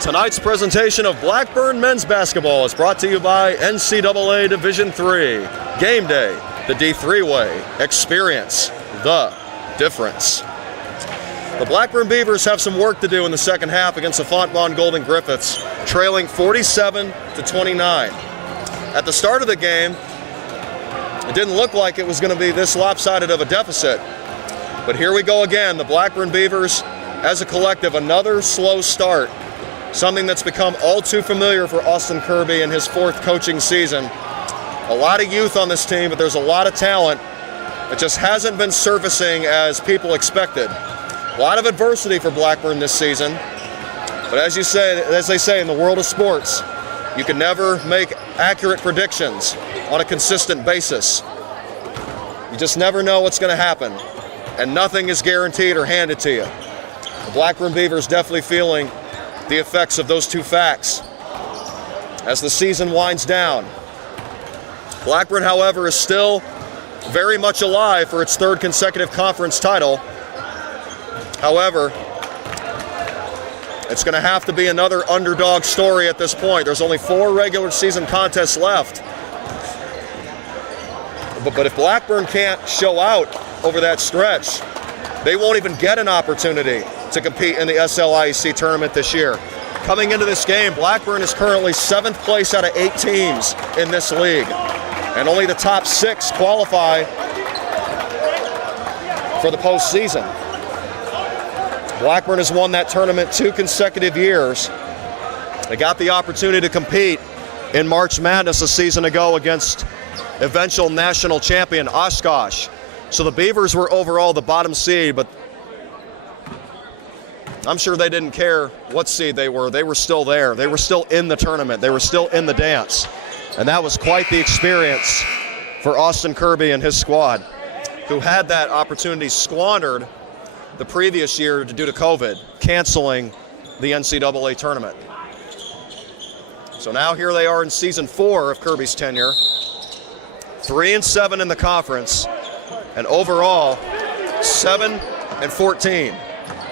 Tonight's presentation of Blackburn men's basketball is brought to you by NCAA Division III. Game day, the D3 way. Experience the difference. The Blackburn Beavers have some work to do in the second half against the Fontbonne Golden Griffiths, trailing 47-29. At the start of the game, it didn't look like it was going to be this lopsided of a deficit. But here we go again. The Blackburn Beavers, as a collective, another slow start. Something that's become all too familiar for Austin Kirby in his fourth coaching season. A lot of youth on this team, but there's a lot of talent. It just hasn't been surfacing as people expected. A lot of adversity for Blackburn this season. But as they say in the world of sports, you can never make accurate predictions on a consistent basis. You just never know what's going to happen. And nothing is guaranteed or handed to you. The Blackburn Beavers definitely feeling the effects of those two facts as the season winds down. Blackburn, however, is still very much alive for its third consecutive conference title. However, it's going to have to be another underdog story at this point. There's only 4 regular season contests left. But if Blackburn can't show out over that stretch, they won't even get an opportunity to compete in the SLIEC tournament this year. Coming into this game, Blackburn is currently 7th place out of 8 teams in this league. And only the top 6 qualify for the postseason. Blackburn has won that tournament 2 consecutive years. They got the opportunity to compete in March Madness a season ago against eventual national champion Oshkosh. So the Beavers were overall the bottom seed, but I'm sure they didn't care what seed they were. They were still there. They were still in the tournament. They were still in the dance. And that was quite the experience for Austin Kirby and his squad, who had that opportunity squandered the previous year due to COVID, canceling the NCAA tournament. So now here they are in season 4 of Kirby's tenure, 3-7 in the conference, and overall 7-14.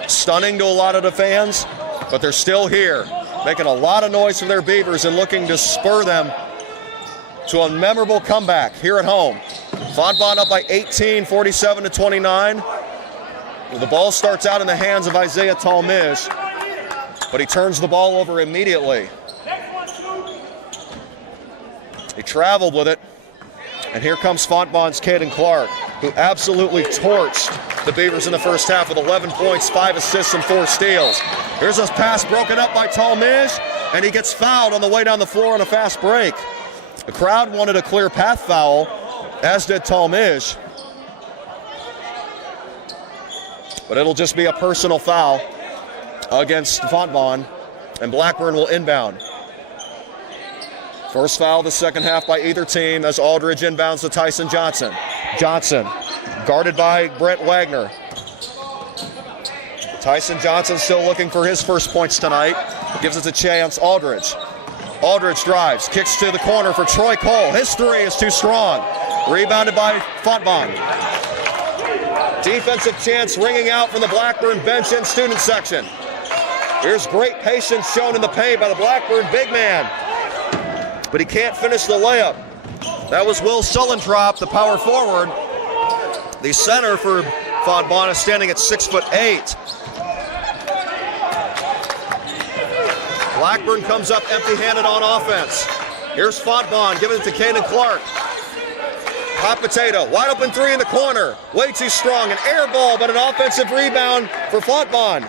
Stunning to a lot of the fans, but they're still here, making a lot of noise for their Beavers and looking to spur them to a memorable comeback here at home. Fontbonne up by 18, 47-29. The ball starts out in the hands of Isaiah Talmage, but he turns the ball over immediately. He traveled with it, and here comes Fontbonne's Caden Clark, who absolutely torched the Beavers in the first half with 11 points, 5 assists, and 4 steals. Here's a pass broken up by Talmage, and he gets fouled on the way down the floor on a fast break. The crowd wanted a clear path foul, as did Talmage. But it'll just be a personal foul against Fontbonne, and Blackburn will inbound. First foul of the second half by either team as Aldridge inbounds to Tyson Johnson. Johnson guarded by Brent Wagner. Tyson Johnson still looking for his first points tonight. Gives it to Chance Aldridge. Aldridge drives, kicks to the corner for Troy Cole. His 3 is too strong. Rebounded by Fontbonne. Defensive chance ringing out from the Blackburn bench and student section. Here's great patience shown in the paint by the Blackburn big man, but he can't finish the layup. That was Will Sullentrop, the power forward. The center for Fontbonne is standing at 6'8". Blackburn comes up empty-handed on offense. Here's Fontbonne giving it to Caden Clark. Hot potato, wide open 3 in the corner. Way too strong, an air ball, but an offensive rebound for Fontbonne.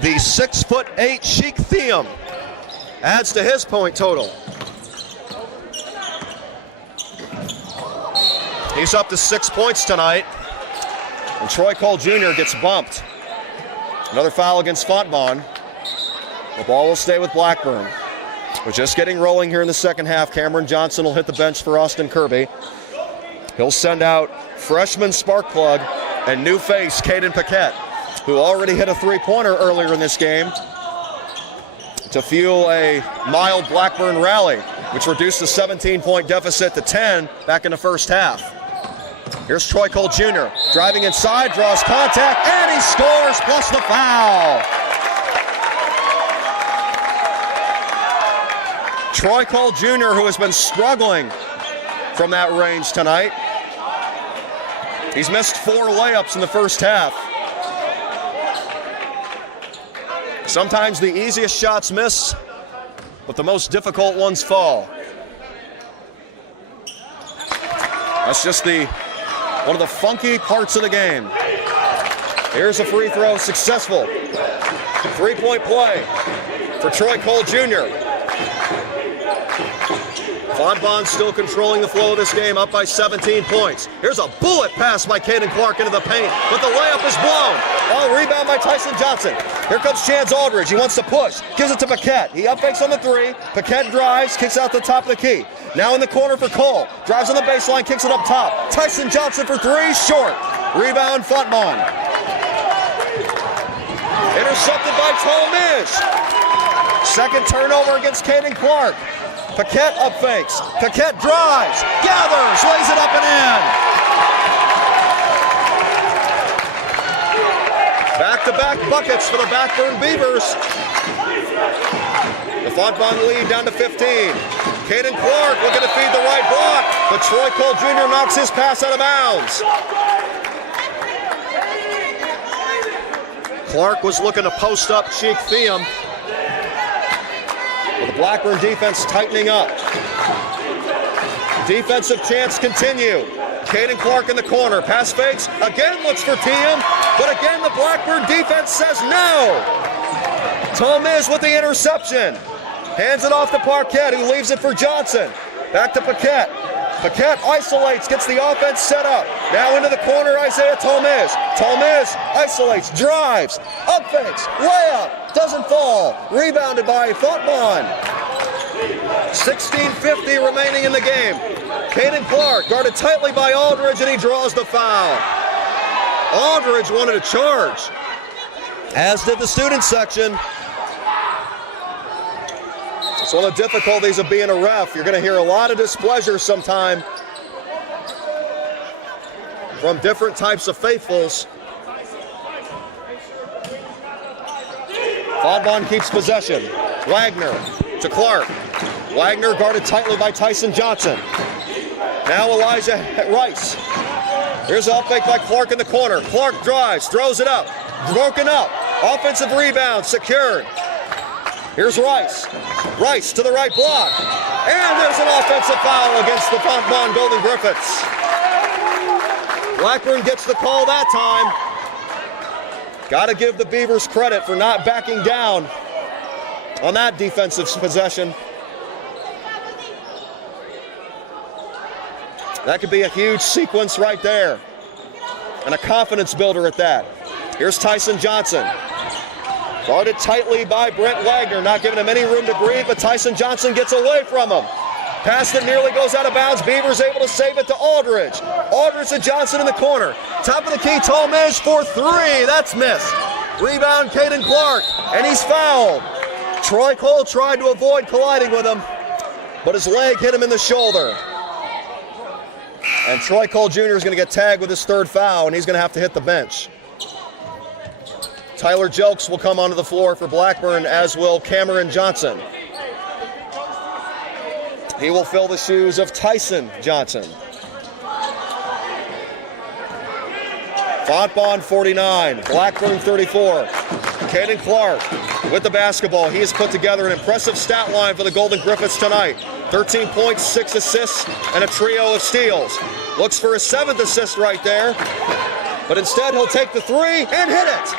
The 6'8" Sheik Thiam adds to his point total. He's up to 6 points tonight, and Troy Cole Jr. gets bumped. Another foul against Fontbonne. The ball will stay with Blackburn. We're just getting rolling here in the second half. Cameron Johnson will hit the bench for Austin Kirby. He'll send out freshman spark plug and new face Caden Paquette, who already hit a 3-pointer earlier in this game to fuel a mild Blackburn rally, which reduced the 17-point deficit to 10 back in the first half. Here's Troy Cole Jr. driving inside, draws contact, and he scores plus the foul. Troy Cole Jr., who has been struggling from that range tonight. He's missed 4 layups in the first half. Sometimes the easiest shots miss, but the most difficult ones fall. That's just one of the funky parts of the game. Here's a free throw, successful. 3-point play for Troy Cole Jr. Fontbonne still controlling the flow of this game, up by 17 points. Here's a bullet pass by Caden Clark into the paint, but the layup is blown. Rebound by Tyson Johnson. Here comes Chance Aldridge. He wants to push, gives it to Paquette. He up fakes on the 3. Paquette drives, kicks out the top of the key. Now in the corner for Cole. Drives on the baseline, kicks it up top. Tyson Johnson for 3, short. Rebound, Fontbonne. Intercepted by Talmiz. Second turnover against Caden Clark. Paquette up fakes. Paquette drives, gathers, lays it up and in. Back-to-back buckets for the Blackburn Beavers. The Fontbonne lead down to 15. Caden Clark looking to feed the right block, but Troy Cole Jr. knocks his pass out of bounds. Clark was looking to post up Sheik Thiam. With the Blackburn defense tightening up. Defensive chance continue. Caden Clark in the corner. Pass fakes. Again looks for Thiam. But again the Blackburn defense says no. Talmiz with the interception. Hands it off to Paquette, who leaves it for Johnson. Back to Paquette. Paquette isolates, gets the offense set up. Now into the corner, Isaiah Talmiz. Talmiz isolates, drives, up fakes, layup, doesn't fall. Rebounded by Fontbonne. 16:50 remaining in the game. Caden Clark guarded tightly by Aldridge, and he draws the foul. Aldridge wanted a charge, as did the student section. It's one of the difficulties of being a ref. You're going to hear a lot of displeasure sometime from different types of faithfuls. Fontbonne keeps possession. Wagner to Clark. Wagner guarded tightly by Tyson Johnson. Now Elijah Rice. Here's an up fake by Clark in the corner. Clark drives, throws it up. Broken up. Offensive rebound, secured. Here's Rice. Rice to the right block. And there's an offensive foul against the Fontbonne Golden Griffins. Blackburn gets the call that time. Got to give the Beavers credit for not backing down on that defensive possession. That could be a huge sequence right there. And a confidence builder at that. Here's Tyson Johnson. Guarded tightly by Brent Wagner, not giving him any room to breathe, but Tyson Johnson gets away from him. Pass that nearly goes out of bounds. Beavers able to save it to Aldridge. Aldridge to Johnson in the corner. Top of the key, Talmiz for 3. That's missed. Rebound, Caden Clark, and he's fouled. Troy Cole tried to avoid colliding with him, but his leg hit him in the shoulder. And Troy Cole Jr. is going to get tagged with his 3rd foul, and he's going to have to hit the bench. Tyler Jelks will come onto the floor for Blackburn, as will Cameron Johnson. He will fill the shoes of Tyson Johnson. Fontbonne 49, Blackburn 34. Caden Clark with the basketball. He has put together an impressive stat line for the Golden Griffins tonight. 13 points, 6 assists, and a trio of steals. Looks for his 7th assist right there, but instead he'll take the 3 and hit it.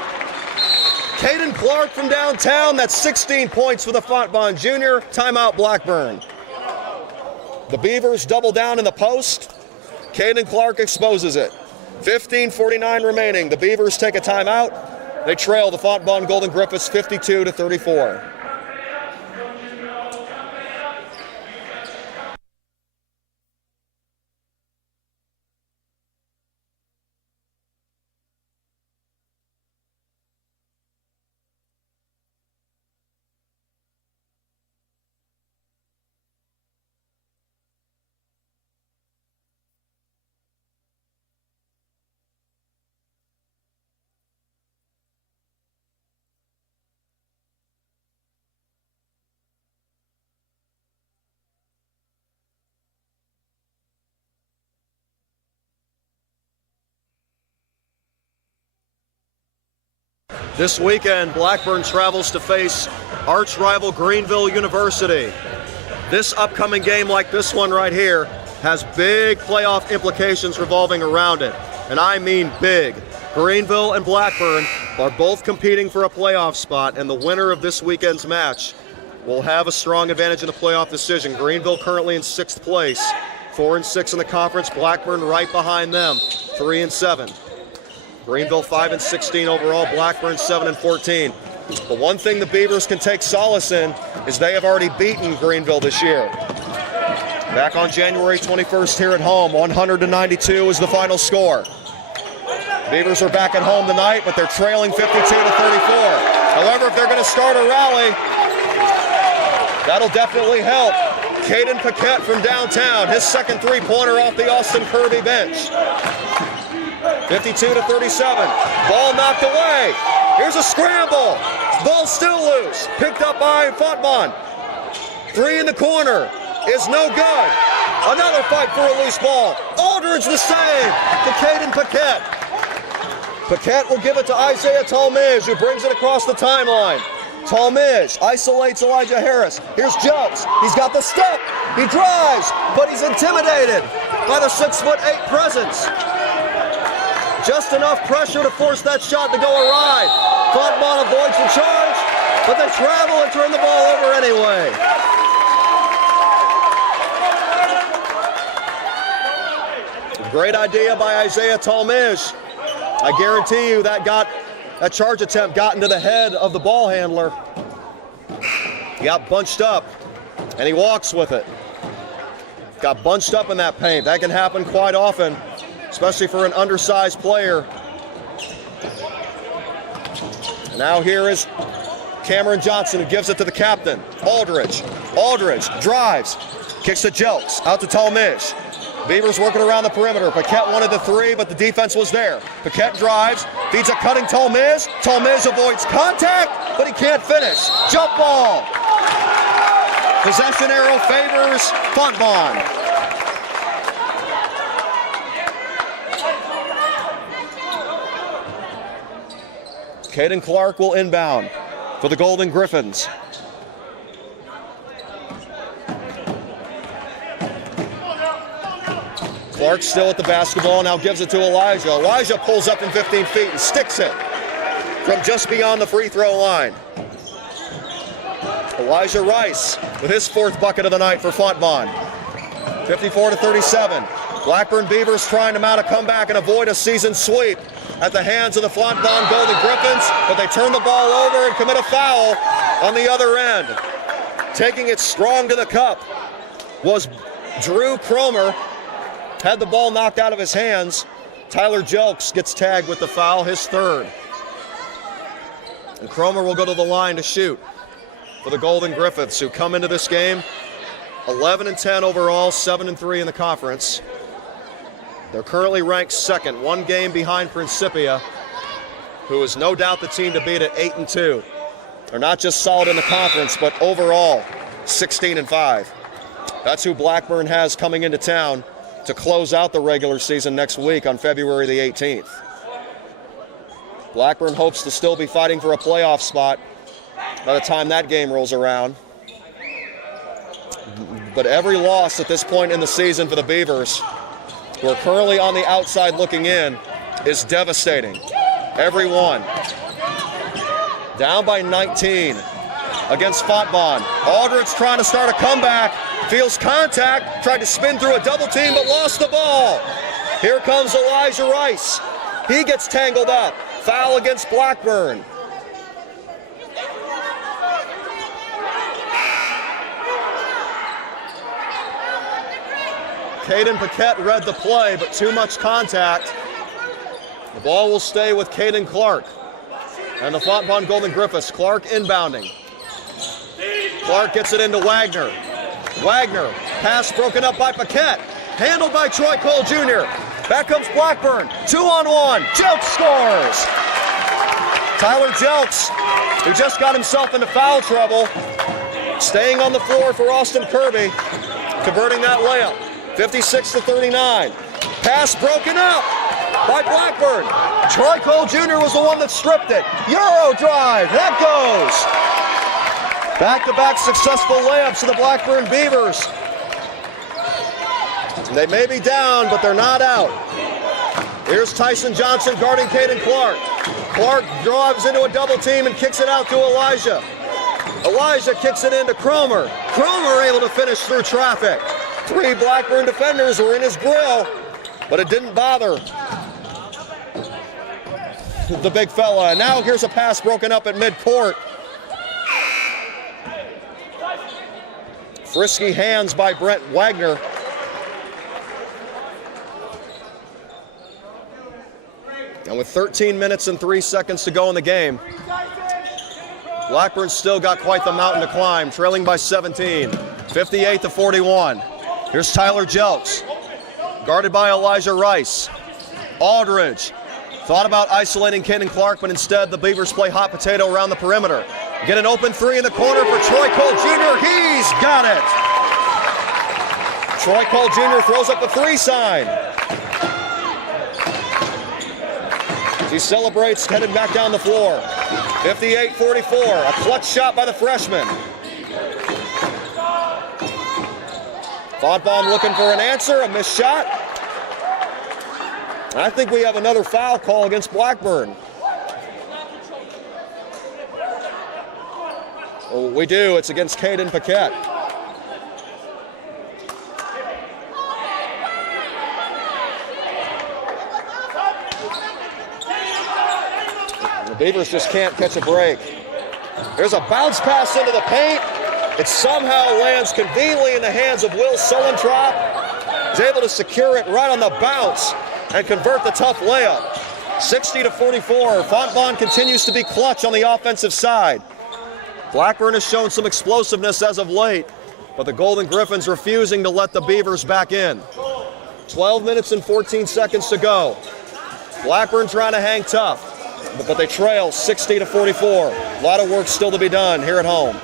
Caden Clark from downtown, that's 16 points for the Fontbonne Jr. Timeout Blackburn. The Beavers double down in the post. Caden Clark exposes it. 15:49 remaining. The Beavers take a timeout. They trail the Fontbonne Golden Griffins 52-34. This weekend, Blackburn travels to face arch rival Greenville University. This upcoming game, like this one right here, has big playoff implications revolving around it. And I mean big. Greenville and Blackburn are both competing for a playoff spot, and the winner of this weekend's match will have a strong advantage in the playoff decision. Greenville currently in 6th place, 4-6 in the conference. Blackburn right behind them, 3-7. Greenville 5-16 overall, Blackburn 7-14. But one thing the Beavers can take solace in is they have already beaten Greenville this year. Back on January 21st here at home, 100-92 is the final score. Beavers are back at home tonight, but they're trailing 52-34. However, if they're going to start a rally, that'll definitely help. Caden Paquette from downtown, his second three-pointer off the Austin Kirby bench. 52-37. Ball knocked away. Here's a scramble. Ball still loose. Picked up by Fontbonne. Three in the corner is no good. Another fight for a loose ball. Aldridge the save to Caden Paquette. Paquette will give it to Isaiah Talmadge, who brings it across the timeline. Talmadge isolates Elijah Harris. Here's Jokes. He's got the step. He drives, but he's intimidated by the 6'8" presence. Just enough pressure to force that shot to go awry. Fontbonne avoids the charge, but they travel and turn the ball over anyway. Great idea by Isaiah Talmadge. I guarantee you that charge attempt got into the head of the ball handler. He got bunched up, and he walks with it. Got bunched up in that paint. That can happen quite often, especially for an undersized player. And now here is Cameron Johnson, who gives it to the captain, Aldridge. Aldridge drives, kicks to Jelks, out to Talmadge. Beavers working around the perimeter. Paquette wanted the three, but the defense was there. Paquette drives, feeds a cutting Talmadge. Talmadge avoids contact, but he can't finish. Jump ball. Possession arrow favors Fontbonne. Caden Clark will inbound for the Golden Griffins. Clark still at the basketball, now gives it to Elijah. Elijah pulls up from 15 feet and sticks it from just beyond the free throw line. Elijah Rice with his 4th bucket of the night for Fontbonne. 54-37. Blackburn Beavers trying to mount a comeback and avoid a season sweep at the hands of the Fontbonne Golden Griffins, but they turn the ball over and commit a foul on the other end. Taking it strong to the cup was Drew Cromer. Had the ball knocked out of his hands. Tyler Jelks gets tagged with the foul, his 3rd. And Cromer will go to the line to shoot for the Golden Griffins, who come into this game 11-10 overall, 7-3 in the conference. They're currently ranked 2nd, 1 game behind Principia, who is no doubt the team to beat at 8-2. They're not just solid in the conference, but overall 16-5. That's who Blackburn has coming into town to close out the regular season next week on February the 18th. Blackburn hopes to still be fighting for a playoff spot by the time that game rolls around. But every loss at this point in the season for the Beavers, who are currently on the outside looking in, is devastating. Every one. Down by 19 against Fontbonne. Aldridge trying to start a comeback. Feels contact, tried to spin through a double team, but lost the ball. Here comes Elijah Rice. He gets tangled up. Foul against Blackburn. Caden Paquette read the play, but too much contact. The ball will stay with Caden Clark and the Fontbonne Golden Griffins. Clark inbounding. Clark gets it into Wagner. Wagner, pass broken up by Paquette, handled by Troy Cole Jr. Back comes Blackburn, 2-on-1, Jelks scores! Tyler Jelks, who just got himself into foul trouble, staying on the floor for Austin Kirby, converting that layup, 56-39. Pass broken up, by Blackburn. Troy Cole Jr. was the one that stripped it. Euro drive, that goes. Back-to-back successful layups to the Blackburn Beavers. They may be down, but they're not out. Here's Tyson Johnson guarding Caden Clark. Clark drives into a double team and kicks it out to Elijah. Elijah kicks it into Cromer. Cromer able to finish through traffic. 3 Blackburn defenders were in his grill, but it didn't bother the big fella. And now here's a pass broken up at midcourt. Frisky hands by Brent Wagner. And with 13 minutes and 3 seconds to go in the game, Blackburn's still got quite the mountain to climb, trailing by 17, 58-41. Here's Tyler Jelks, guarded by Elijah Rice. Aldridge thought about isolating Caden Clark, but instead the Beavers play hot potato around the perimeter. Get an open 3 in the corner for Troy Cole Jr. He's got it! Troy Cole Jr. throws up the 3 sign. He celebrates, headed back down the floor. 58-44, a clutch shot by the freshman. Fontbonne looking for an answer, a missed shot. I think we have another foul call against Blackburn. Oh, we do, it's against Caden Paquette. The Beavers just can't catch a break. There's a bounce pass into the paint. It somehow lands conveniently in the hands of Will Sullentrop. He's able to secure it right on the bounce and convert the tough layup. 60-44. Fontbonne continues to be clutch on the offensive side. Blackburn has shown some explosiveness as of late, but the Golden Griffins refusing to let the Beavers back in. 12 minutes and 14 seconds to go. Blackburn trying to hang tough, but they trail 60-44. A lot of work still to be done here at home.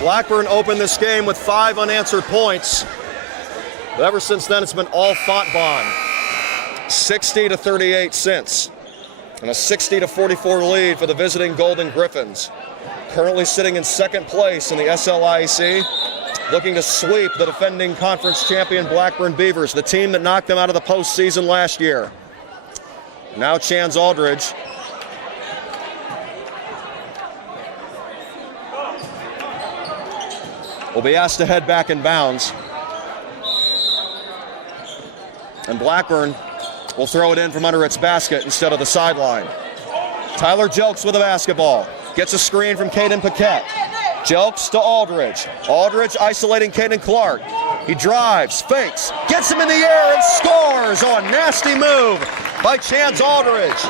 Blackburn opened this game with 5 unanswered points, but ever since then it's been all Fontbonne. 60-38 since, and a 60-44 lead for the visiting Golden Griffins. Currently sitting in second place in the SLIAC, looking to sweep the defending conference champion Blackburn Beavers, the team that knocked them out of the postseason last year. Now Chance Aldridge. Will be asked to head back in bounds. And Blackburn will throw it in from under its basket instead of the sideline. Tyler Jelks with the basketball. Gets a screen from Caden Paquette. Jelks to Aldridge. Aldridge isolating Caden Clark. He drives, fakes, gets him in the air and scores! Oh, a nasty move by Chance Aldridge.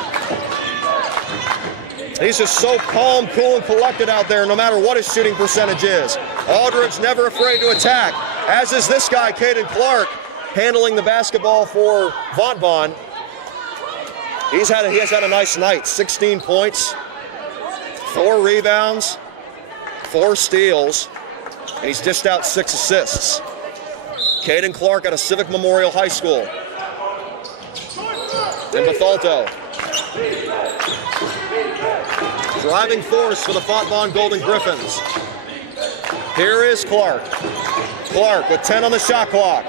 He's just so calm, cool, and collected out there no matter what his shooting percentage is. Aldridge never afraid to attack, as is this guy, Caden Clark, handling the basketball for Fontbonne. He has had a nice night. 16 points, 4 rebounds, 4 steals, and he's dished out 6 assists. Caden Clark out of Civic Memorial High School. And Bethalto. Driving force for the Fontbonne Golden Griffins. Here is Clark. Clark with 10 on the shot clock.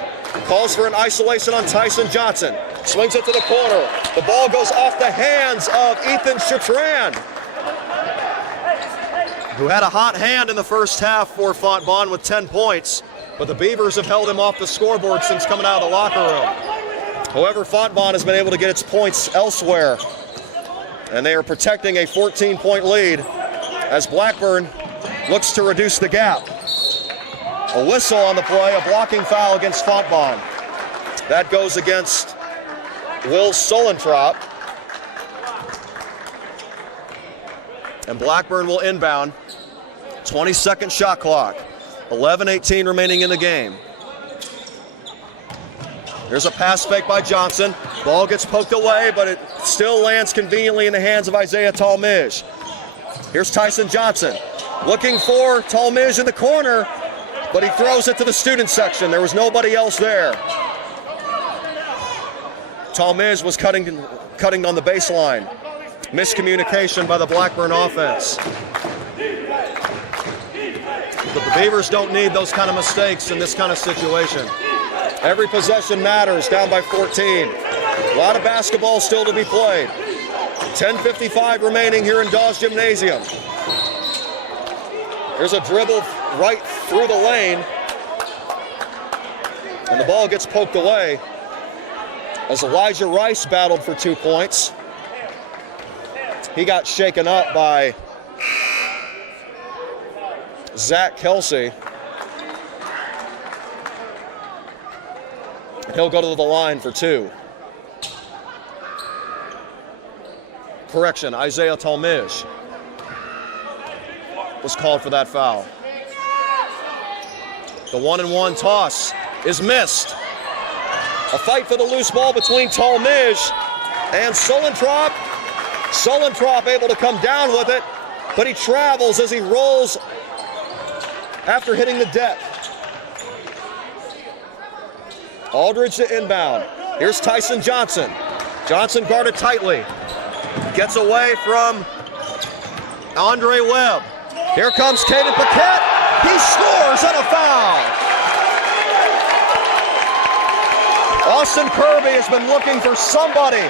Calls for an isolation on Tyson Johnson. Swings it to the corner. The ball goes off the hands of Ethan Chatran. who had a hot hand in the first half for Fontbonne with 10 points, but the Beavers have held him off the scoreboard since coming out of the locker room. However, Fontbonne has been able to get its points elsewhere, and they are protecting a 14-point lead as Blackburn looks to reduce the gap. A whistle on the play, a blocking foul against Fontbonne. That goes against Will Solentrop. And Blackburn will inbound. 20-second shot clock. 11:18 remaining in the game. There's a pass fake by Johnson. Ball gets poked away, but it still lands conveniently in the hands of Isaiah Talmage. Here's Tyson Johnson looking for Talmage in the corner, but he throws it to the student section. There was nobody else there. Talmage was cutting on the baseline. Miscommunication by the Blackburn offense. But the Beavers don't need those kind of mistakes in this kind of situation. Every possession matters, down by 14. A lot of basketball still to be played. 10:55 remaining here in Dawes Gymnasium. There's a dribble right through the lane, and the ball gets poked away as Elijah Rice battled for 2 points. He got shaken up by Zach Kelsey. And he'll go to the line for 2. Correction, Isaiah Talmage was called for that foul. The 1-and-1 toss is missed. A fight for the loose ball between Talmage and Solentrop. Solentrop able to come down with it, but he travels as he rolls after hitting the deck. Aldridge to inbound. Here's Tyson Johnson. Johnson guarded tightly. Gets away from Andre Webb. Here comes Caden Paquette. He scores and a foul. Austin Kirby has been looking for somebody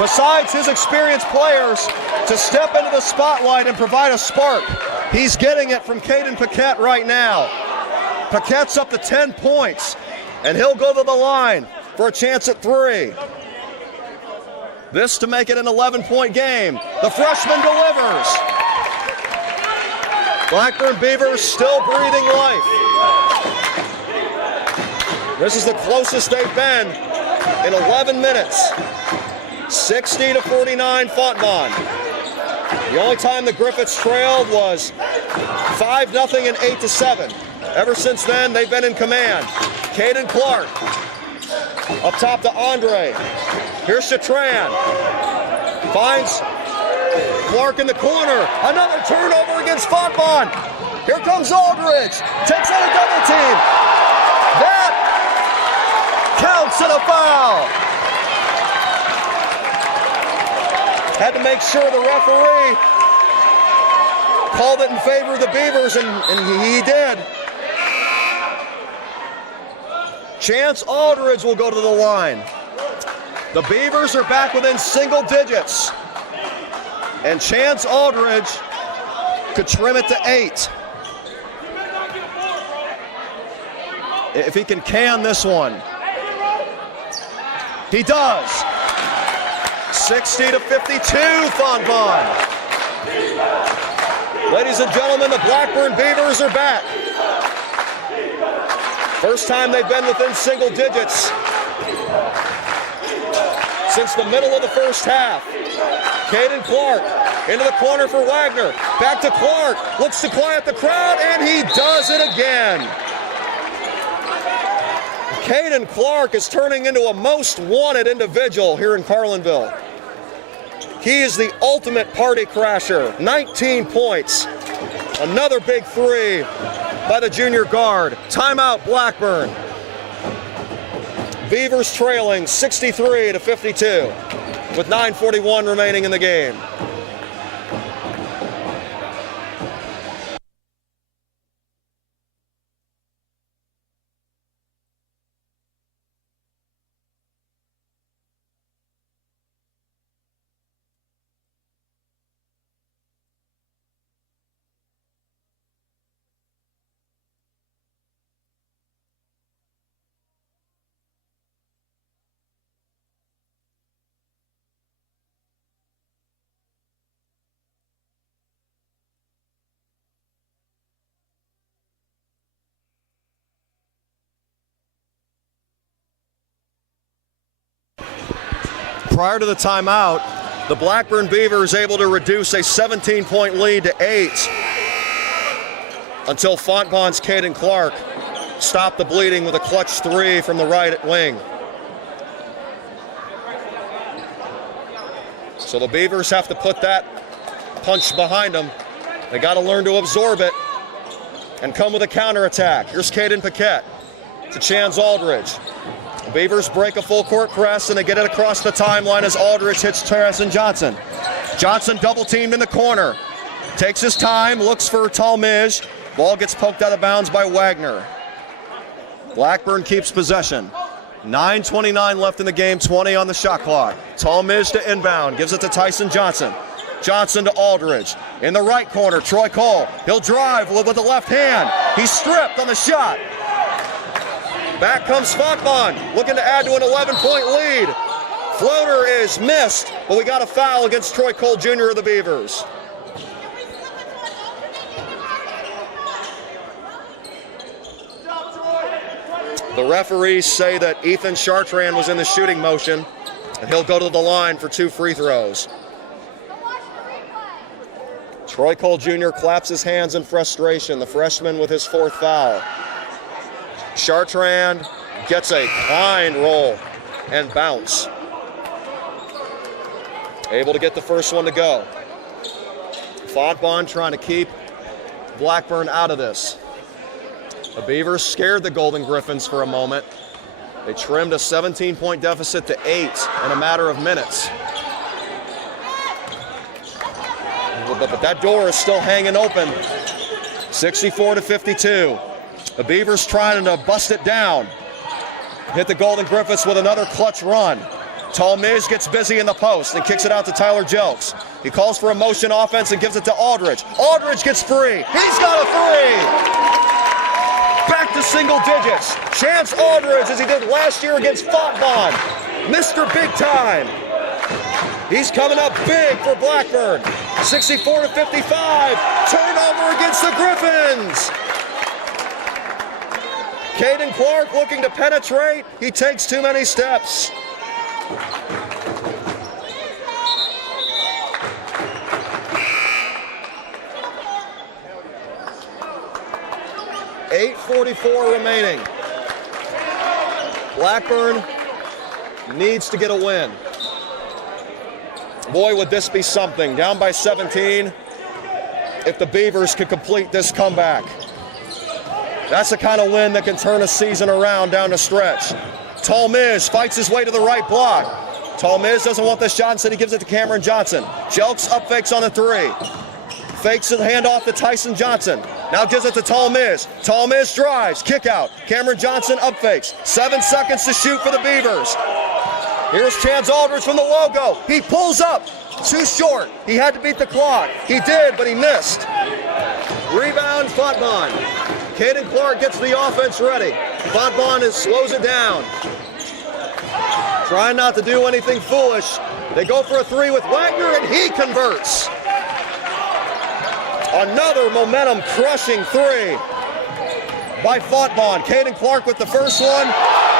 besides his experienced players to step into the spotlight and provide a spark. He's getting it from Caden Paquette right now. Paquette's up to 10 points, and he'll go to the line for a chance at 3. This to make it an 11-point game. The freshman delivers. Blackburn Beavers still breathing life. This is the closest they've been in 11 minutes. 60-49 Fontbonne. The only time the Griffiths trailed was 5-0 and 8-7. Ever since then, they've been in command. Caden Clark up top to Andre. Here's Chatran. Finds Clark in the corner. Another turnover against Fontbonne. Here comes Aldridge. Takes out a double team. That counts in a foul. Had to make sure the referee called it in favor of the Beavers, and he did. Chance Aldridge will go to the line. The Beavers are back within single digits, and Chance Aldridge could trim it to 8. If he can this one. He does. 60-52 Fontbonne. Ladies and gentlemen, the Blackburn Beavers are back. First time they've been within single digits since the middle of the first half. Caden Clark into the corner for Wagner. Back to Clark. Looks to quiet the crowd, and he does it again. Caden Clark is turning into a most wanted individual here in Carlinville. He is the ultimate party crasher. 19 points. Another big 3 by the junior guard. Timeout Blackburn. Beavers trailing 63-52 with 9:41 remaining in the game. Prior to the timeout, the Blackburn Beavers able to reduce a 17-point lead to 8 until Fontbonne's Caden Clark stopped the bleeding with a clutch 3 from the right wing. So the Beavers have to put that punch behind them. They got to learn to absorb it and come with a counterattack. Here's Caden Paquette to Chance Aldridge. The Beavers break a full court press and they get it across the timeline as Aldridge hits Tyson Johnson. Johnson double teamed in the corner. Takes his time, looks for Talmage. Ball gets poked out of bounds by Wagner. Blackburn keeps possession. 9:29 left in the game, 20 on the shot clock. Talmage to inbound, gives it to Tyson Johnson. Johnson to Aldridge. In the right corner, Troy Cole. He'll drive with the left hand. He's stripped on the shot. Back comes Fontbonne, looking to add to an 11-point lead. Floater is missed, but we got a foul against Troy Cole Jr. of the Beavers. The referees say that Ethan Chartrand was in the shooting motion, and he'll go to the line for 2 free throws. Troy Cole Jr. claps his hands in frustration, the freshman with his 4th foul. Chartrand gets a fine roll and bounce. Able to get the first one to go. Fontbonne trying to keep Blackburn out of this. The Beavers scared the Golden Griffins for a moment. They trimmed a 17-point deficit to 8 in a matter of minutes. But that door is still hanging open. 64-52. The Beavers trying to bust it down. Hit the Golden Griffins with another clutch run. Talmage gets busy in the post and kicks it out to Tyler Jelks. He calls for a motion offense and gives it to Aldridge. Aldridge gets free. He's got a 3. Back to single digits. Chance Aldridge, as he did last year against Fontbonne. Mr. Big Time. He's coming up big for Blackburn. 64-55. Turnover against the Griffins. Caden Clark looking to penetrate. He takes too many steps. .8:44 remaining. Blackburn needs to get a win. Boy, would this be something. Down by 17 if the Beavers could complete this comeback. That's the kind of win that can turn a season around down the stretch. Talmage fights his way to the right block. Talmage doesn't want the shot, instead he gives it to Cameron Johnson. Jelks up fakes on the 3. Fakes the handoff to Tyson Johnson. Now gives it to Talmage. Talmage drives, kick out. Cameron Johnson up fakes. 7 seconds to shoot for the Beavers. Here's Chance Aldridge from the logo. He pulls up, too short. He had to beat the clock. He did, but he missed. Rebound, Fontbonne. Caden Clark gets the offense ready. Fontbonne slows it down. Trying not to do anything foolish. They go for a 3 with Wagner, and he converts. Another momentum-crushing 3 by Fontbonne. Caden Clark with the first one,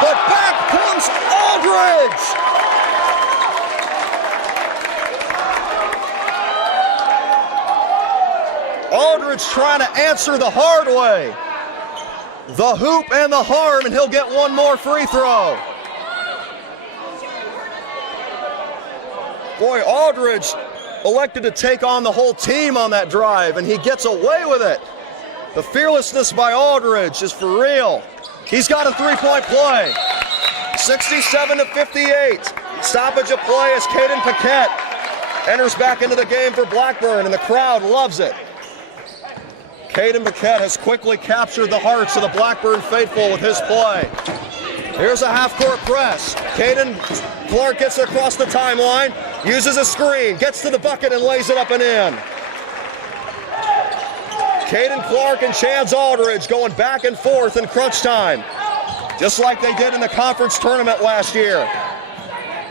but back comes Aldridge! Aldridge trying to answer the hard way. The hoop and the harm, and he'll get one more free throw. Boy, Aldridge elected to take on the whole team on that drive, and he gets away with it. The fearlessness by Aldridge is for real. He's got a 3-point play. 67-58. Stoppage of play as Caden Paquette enters back into the game for Blackburn, and the crowd loves it. Caden Paquette has quickly captured the hearts of the Blackburn faithful with his play. Here's a half-court press. Caden Clark gets it across the timeline, uses a screen, gets to the bucket and lays it up and in. Caden Clark and Chance Aldridge going back and forth in crunch time, just like they did in the conference tournament last year.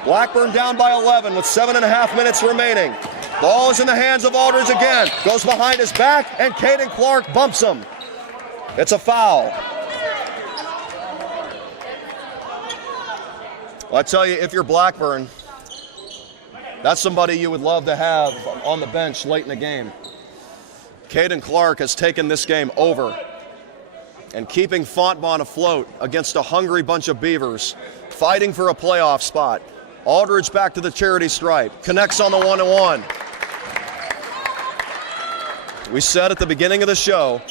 Blackburn down by 11 with 7.5 minutes remaining. Ball is in the hands of Aldridge again. Goes behind his back, and Caden Clark bumps him. It's a foul. Well, I tell you, if you're Blackburn, That's somebody you would love to have on the bench late in the game. Caden Clark has taken this game over and keeping Fontbonne afloat against a hungry bunch of Beavers, fighting for a playoff spot. Aldridge back to the charity stripe, connects on the one-to-one. We said at the beginning of the show,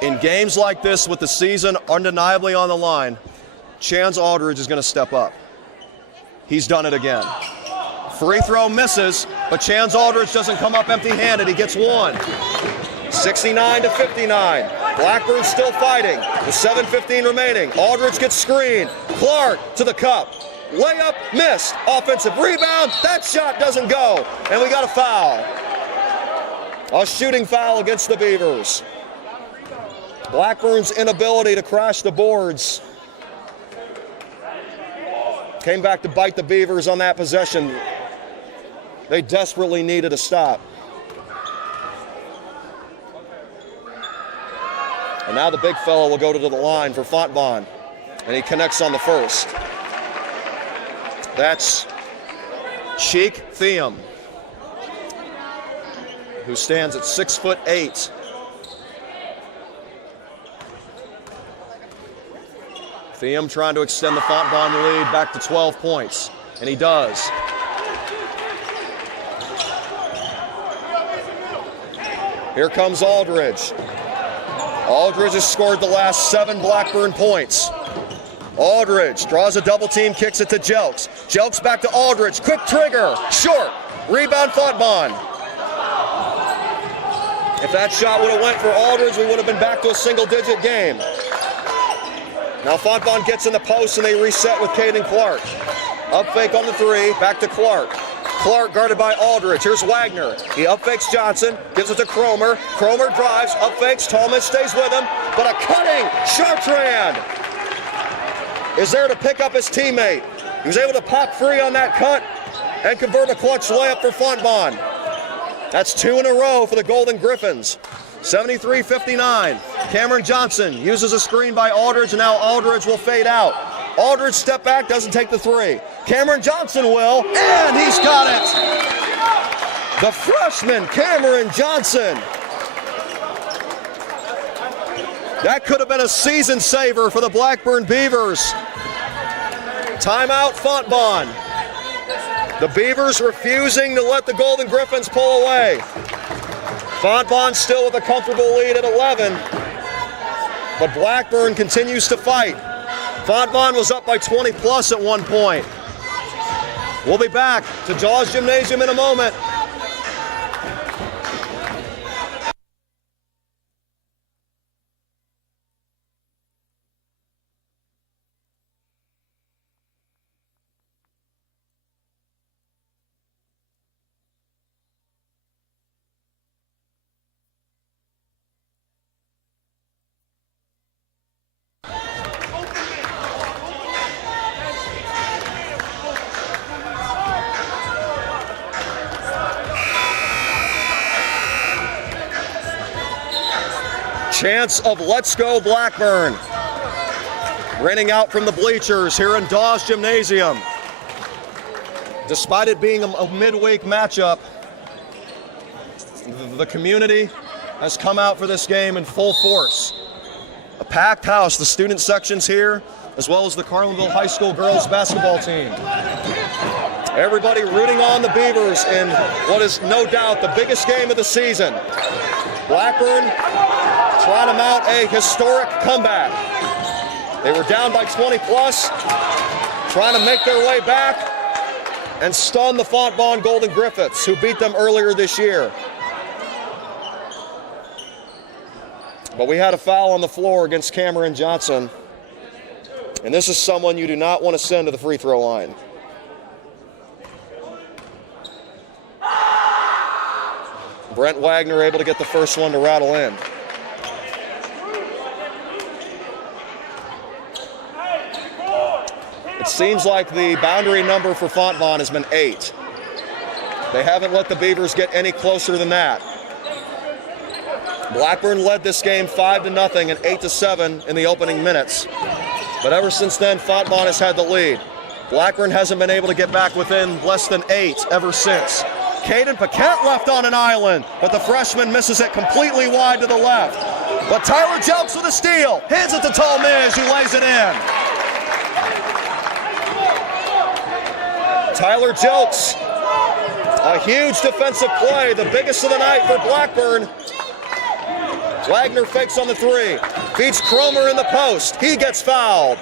in games like this with the season undeniably on the line, Chance Aldridge is going to step up. He's done it again. Free throw misses, but Chance Aldridge doesn't come up empty-handed. He gets one. 69-59. Blackburn still fighting. With 7:15 remaining. Aldridge gets screened. Clark to the cup. Layup missed. Offensive rebound. That shot doesn't go. And we got a foul. A shooting foul against the Beavers. Blackburn's inability to crash the boards came back to bite the Beavers on that possession. They desperately needed a stop. And now the big fella will go to the line for Fontbonne, and he connects on the first. That's Cheek Theum, who stands at 6'8". Theum trying to extend the Fontbonne lead back to 12 points, and he does. Here comes Aldridge. Aldridge has scored the last 7 Blackburn points. Aldridge draws a double team, kicks it to Jelks. Jelks back to Aldridge, quick trigger, short. Rebound Fontbonne. If that shot would have went for Aldridge, we would have been back to a single-digit game. Now Fontbonne gets in the post and they reset with Caden Clark. Up fake on the 3, back to Clark. Clark guarded by Aldridge. Here's Wagner. He up fakes Johnson, gives it to Cromer. Cromer drives, up fakes. Tallman stays with him, but a cutting Chartrand is there to pick up his teammate. He was able to pop free on that cut and convert a clutch layup for Fontbonne. That's 2 in a row for the Golden Griffins. 73-59. Cameron Johnson uses a screen by Aldridge, and now Aldridge will fade out. Aldridge step back, doesn't take the 3. Cameron Johnson will, and he's got it. The freshman, Cameron Johnson. That could have been a season saver for the Blackburn Beavers. Timeout, Fontbonne. The Beavers refusing to let the Golden Griffins pull away. Fontbonne still with a comfortable lead at 11, but Blackburn continues to fight. Fontbonne was up by 20 plus at one point. We'll be back to Dawes Gymnasium in a moment. Chance of Let's Go Blackburn raining out from the bleachers here in Dawes Gymnasium. Despite it being a midweek matchup, the community has come out for this game in full force. A packed house, the student sections here, as well as the Carlinville High School girls basketball team. Everybody rooting on the Beavers in what is no doubt the biggest game of the season. Blackburn trying to mount a historic comeback. They were down by 20 plus, trying to make their way back and stun the Fontbonne Golden Griffins, who beat them earlier this year. But we had a foul on the floor against Cameron Johnson, and this is someone you do not want to send to the free throw line. Brent Wagner able to get the first one to rattle in. It seems like the boundary number for Fontbonne has been 8. They haven't let the Beavers get any closer than that. Blackburn led this game 5-0 and 8-7 in the opening minutes. But ever since then, Fontbonne has had the lead. Blackburn hasn't been able to get back within less than 8 ever since. Caden Paquette left on an island, but the freshman misses it completely wide to the left. But Tyler Jelks with a steal, hands it to Talmadge, who lays it in. Tyler Jelks, a huge defensive play, the biggest of the night for Blackburn. Wagner fakes on the 3, beats Cromer in the post, he gets fouled.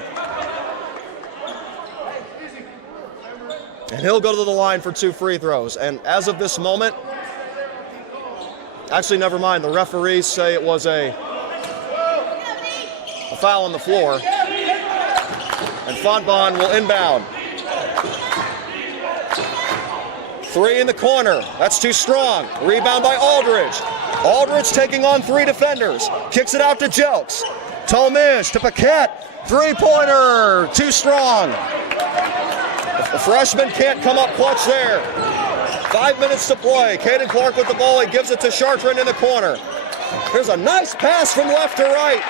And he'll go to the line for 2 free throws. And as of this moment, actually never mind, the referees say it was a foul on the floor. And Fontbonne will inbound. 3 in the corner, that's too strong. Rebound by Aldridge. Aldridge taking on 3 defenders. Kicks it out to Jelks. Talmadge to Paquette. 3-pointer, too strong. The freshman can't come up clutch there. 5 minutes to play. Caden Clark with the ball. He gives it to Chartrand in the corner. Here's a nice pass from left to right.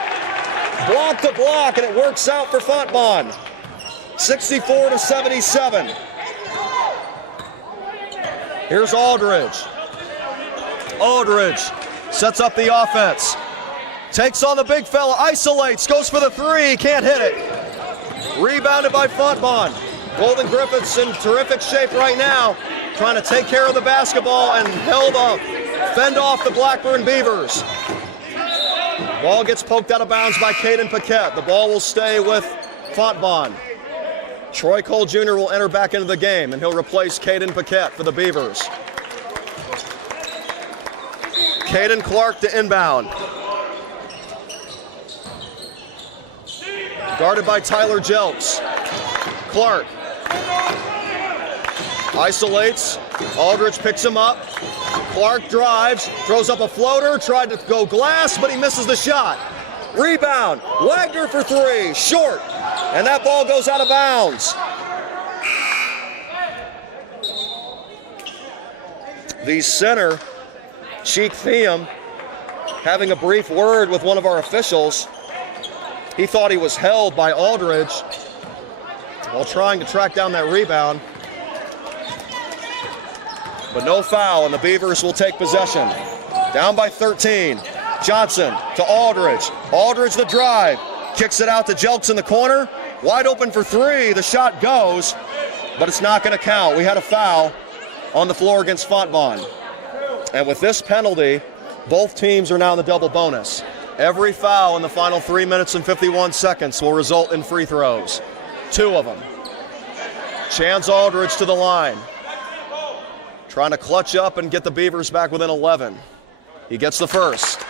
Block to block, and it works out for Fontbonne. 64-77. Here's Aldridge. Aldridge sets up the offense. Takes on the big fella, isolates, goes for the 3, can't hit it. Rebounded by Fontbonne. Golden Griffiths in terrific shape right now, trying to take care of the basketball and fend off the Blackburn Beavers. Ball gets poked out of bounds by Caden Paquette. The ball will stay with Fontbonne. Troy Cole Jr. will enter back into the game, and he'll replace Caden Paquette for the Beavers. Caden Clark to inbound. Guarded by Tyler Jelks. Clark isolates. Aldridge picks him up. Clark drives, throws up a floater, tried to go glass, but he misses the shot. Rebound, Wagner for 3, short, and that ball goes out of bounds. The center, Cheek Theum, having a brief word with one of our officials. He thought he was held by Aldridge while trying to track down that rebound. But no foul, and the Beavers will take possession. Down by 13. Johnson to Aldridge. Aldridge the drive. Kicks it out to Jelks in the corner. Wide open for 3. The shot goes, but it's not going to count. We had a foul on the floor against Fontbonne. And with this penalty, both teams are now in the double bonus. Every foul in the final 3 minutes and 51 seconds will result in free throws. 2 of them. Chance Aldridge to the line. Trying to clutch up and get the Beavers back within 11. He gets the first.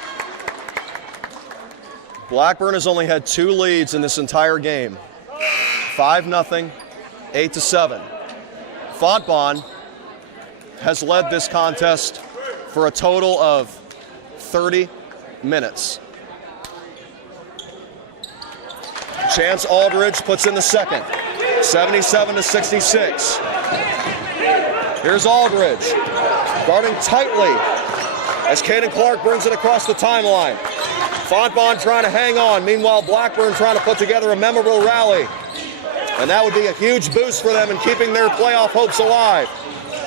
Blackburn has only had 2 leads in this entire game. 5-0, 8-7. Fontbonne has led this contest for a total of 30 minutes. Chance Aldridge puts in the second. 77-66. Here's Aldridge, guarding tightly as Caden Clark brings it across the timeline. Fontbonne trying to hang on. Meanwhile, Blackburn trying to put together a memorable rally. And that would be a huge boost for them in keeping their playoff hopes alive.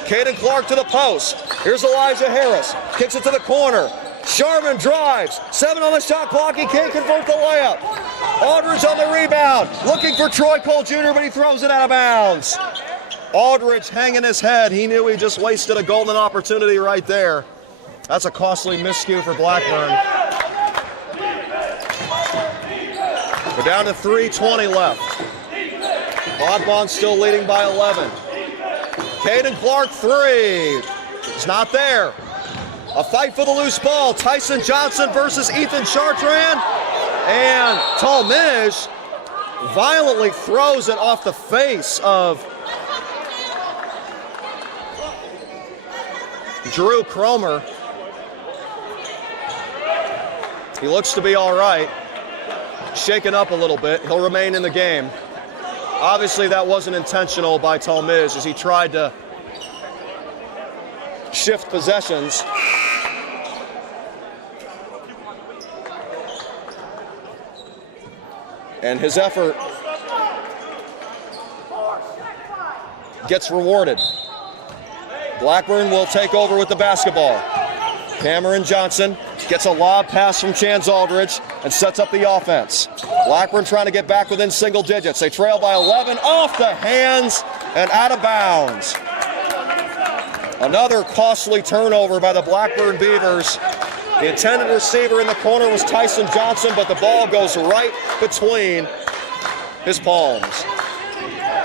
Caden Clark to the post. Here's Elijah Harris. Kicks it to the corner. Sharman drives. 7 on the shot clock. He can't convert the layup. Aldridge on the rebound. Looking for Troy Cole Jr., but he throws it out of bounds. Aldridge hanging his head. He knew he just wasted a golden opportunity right there. That's a costly miscue for Blackburn. We're down to 3:20 left. Fontbonne still leading by 11. Caden Clark 3. It's not there. A fight for the loose ball. Tyson Johnson versus Ethan Chartrand. And Talmadge violently throws it off the face of Drew Cromer. He looks to be all right. Shaken up a little bit. He'll remain in the game. Obviously, that wasn't intentional by Talmadge as he tried to shift possessions. And his effort gets rewarded. Blackburn will take over with the basketball. Cameron Johnson gets a lob pass from Chance Aldridge and sets up the offense. Blackburn trying to get back within single digits. They trail by 11, off the hands and out of bounds. Another costly turnover by the Blackburn Beavers. The intended receiver in the corner was Tyson Johnson, but the ball goes right between his palms.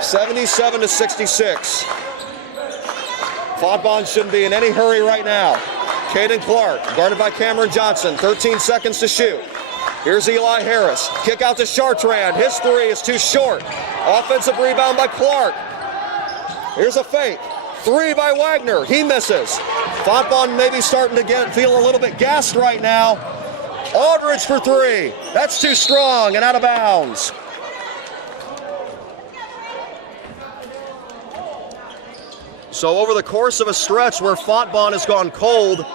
77-66. Fontbonne shouldn't be in any hurry right now. Caden Clark, guarded by Cameron Johnson, 13 seconds to shoot. Here's Eli Harris, kick out to Chartrand. His three is too short. Offensive rebound by Clark. Here's a fake. Three by Wagner, he misses. Fontbonne maybe starting to feel a little bit gassed right now. Aldridge for three, that's too strong and out of bounds. So over the course of a stretch where Fontbonne has gone cold,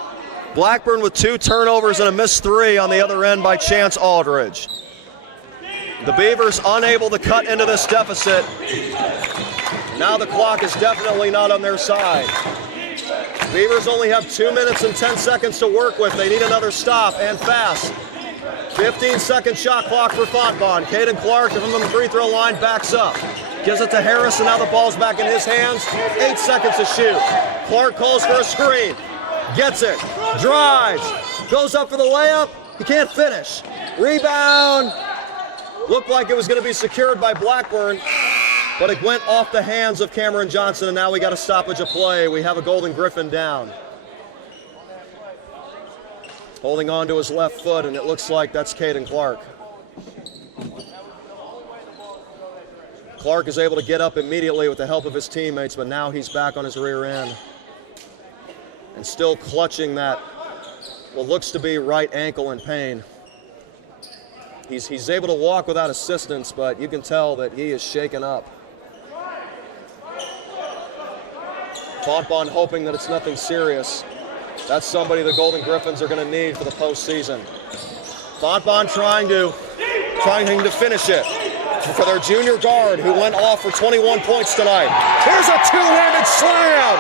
Blackburn with 2 turnovers and a missed 3 on the other end by Chance Aldridge. The Beavers unable to cut into this deficit. Now the clock is definitely not on their side. Beavers only have 2 minutes and 10 seconds to work with. They need another stop and fast. 15-second shot clock for Fontbonne. Caden Clark from the free throw line backs up. Gives it to Harris, and now the ball's back in his hands. 8 seconds to shoot. Clark calls for a screen. Gets it. Drives. Goes up for the layup. He can't finish. Rebound. Looked like it was going to be secured by Blackburn, but it went off the hands of Cameron Johnson, and now we got a stoppage of play. We have a Golden Griffin down. Holding on to his left foot, and it looks like that's Caden Clark. Clark is able to get up immediately with the help of his teammates, but now he's back on his rear end. And still clutching that, what looks to be right ankle in pain. He's able to walk without assistance, but you can tell that he is shaken up. Fontbonne hoping that it's nothing serious. That's somebody the Golden Griffins are going to need for the postseason. Fontbonne trying to finish it for their junior guard who went off for 21 points tonight. Here's a two-handed slam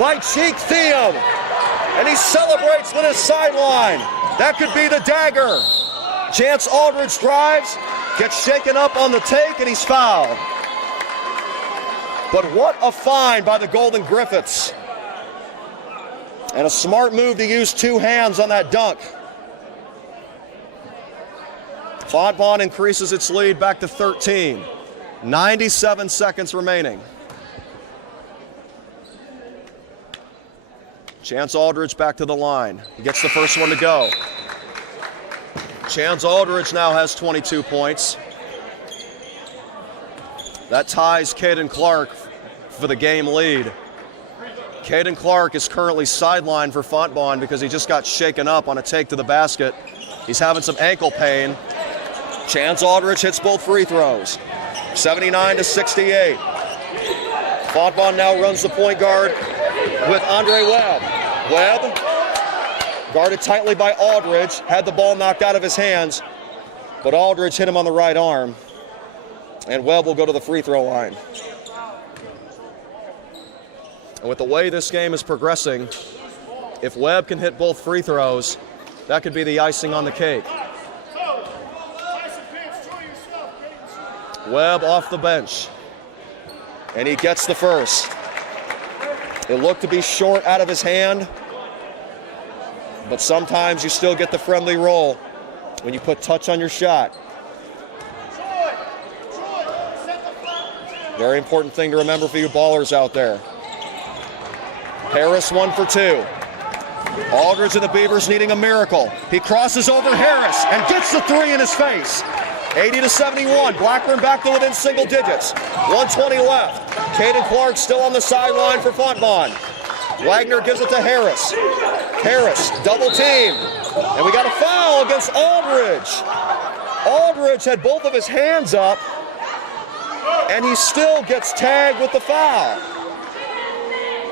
by Cheek Theum, and he celebrates with his sideline. That could be the dagger. Chance Aldridge drives, gets shaken up on the take, and he's fouled. But what a find by the Golden Griffins. And a smart move to use 2 hands on that dunk. Fontbonne increases its lead back to 13. 97 seconds remaining. Chance Aldridge back to the line. He gets the first one to go. Chance Aldridge now has 22 points. That ties Caden Clark for the game lead. Caden Clark is currently sidelined for Fontbonne because he just got shaken up on a take to the basket. He's having some ankle pain. Chance Aldridge hits both free throws. 79-68. Fontbonne now runs the point guard with Andre Webb. Webb, guarded tightly by Aldridge, had the ball knocked out of his hands, but Aldridge hit him on the right arm, and Webb will go to the free throw line. And with the way this game is progressing, if Webb can hit both free throws, that could be the icing on the cake. Webb off the bench, and he gets the first. It looked to be short out of his hand, but sometimes you still get the friendly roll when you put touch on your shot. Very important thing to remember for you ballers out there. Harris 1 for 2. Aldridge and the Beavers needing a miracle. He crosses over Harris and gets the 3 in his face. 80-71, Blackburn back to within single digits. 1:20 left. Caden Clark still on the sideline for Fontbonne. Wagner gives it to Harris. Harris, double team. And we got a foul against Aldridge. Aldridge had both of his hands up, and he still gets tagged with the foul.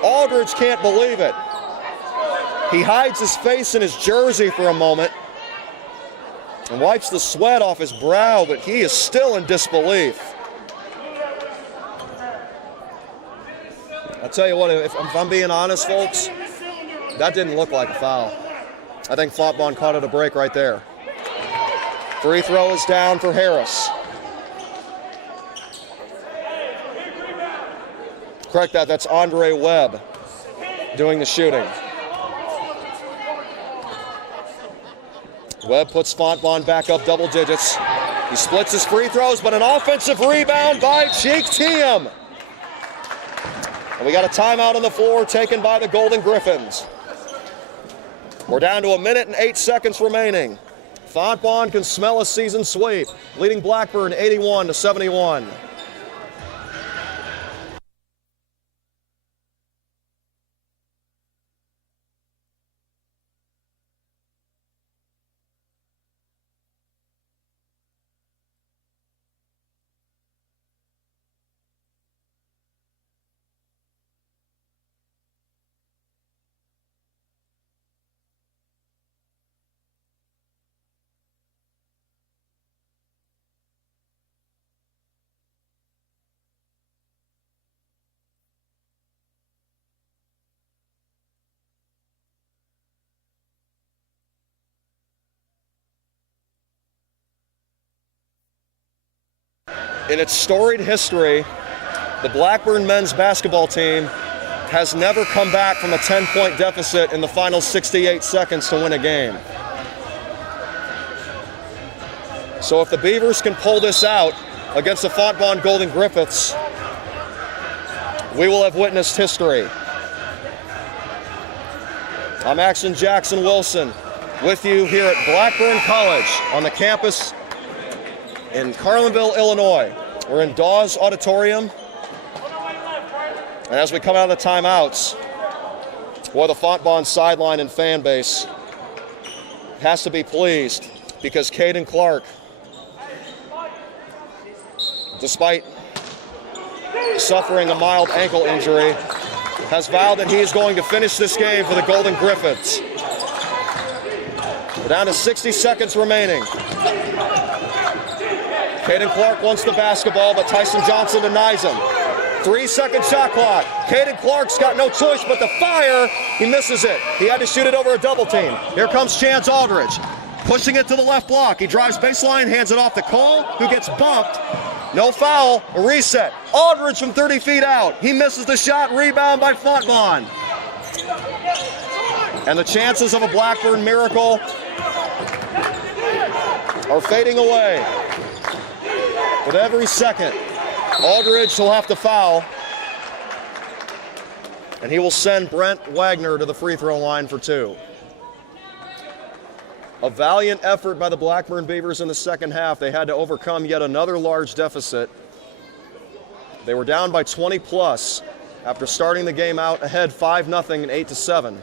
Aldridge can't believe it. He hides his face in his jersey for a moment and wipes the sweat off his brow, but he is still in disbelief. I'll tell you what, if I'm being honest, folks, that didn't look like a foul. I think Fontbonne caught it a break right there. Free throw is down for Harris. Correct that, that's Andre Webb doing the shooting. Webb puts Fontbonne back up double digits. He splits his free throws, but an offensive rebound by Cheek Tiem. And we got a timeout on the floor taken by the Golden Griffins. We're down to 1 minute and 8 seconds remaining. Fontbonne can smell a season sweep, leading Blackburn 81-71. In its storied history, the Blackburn men's basketball team has never come back from a 10-point deficit in the final 68 seconds to win a game. So if the Beavers can pull this out against the Fontbonne Golden Griffins, we will have witnessed history. I'm Action Jackson Wilson with you here at Blackburn College on the campus in Carlinville, Illinois. We're in Dawes Auditorium. And as we come out of the timeouts, boy, the Fontbonne sideline and fan base has to be pleased because Caden Clark, despite suffering a mild ankle injury, has vowed that he is going to finish this game for the Golden Griffins. We're down to 60 seconds remaining. Caden Clark wants the basketball, but Tyson Johnson denies him. 3-second shot clock. Caden Clark's got no choice but to fire. He misses it. He had to shoot it over a double team. Here comes Chance Aldridge, pushing it to the left block. He drives baseline, hands it off to Cole, who gets bumped. No foul, a reset. Aldridge from 30 feet out. He misses the shot, rebound by Fontbonne. And the chances of a Blackburn miracle are fading away. With every second, Aldridge will have to foul, and he will send Brent Wagner to the free throw line for 2. A valiant effort by the Blackburn Beavers in the second half. They had to overcome yet another large deficit. They were down by 20 plus after starting the game out ahead 5-0 and 8-7.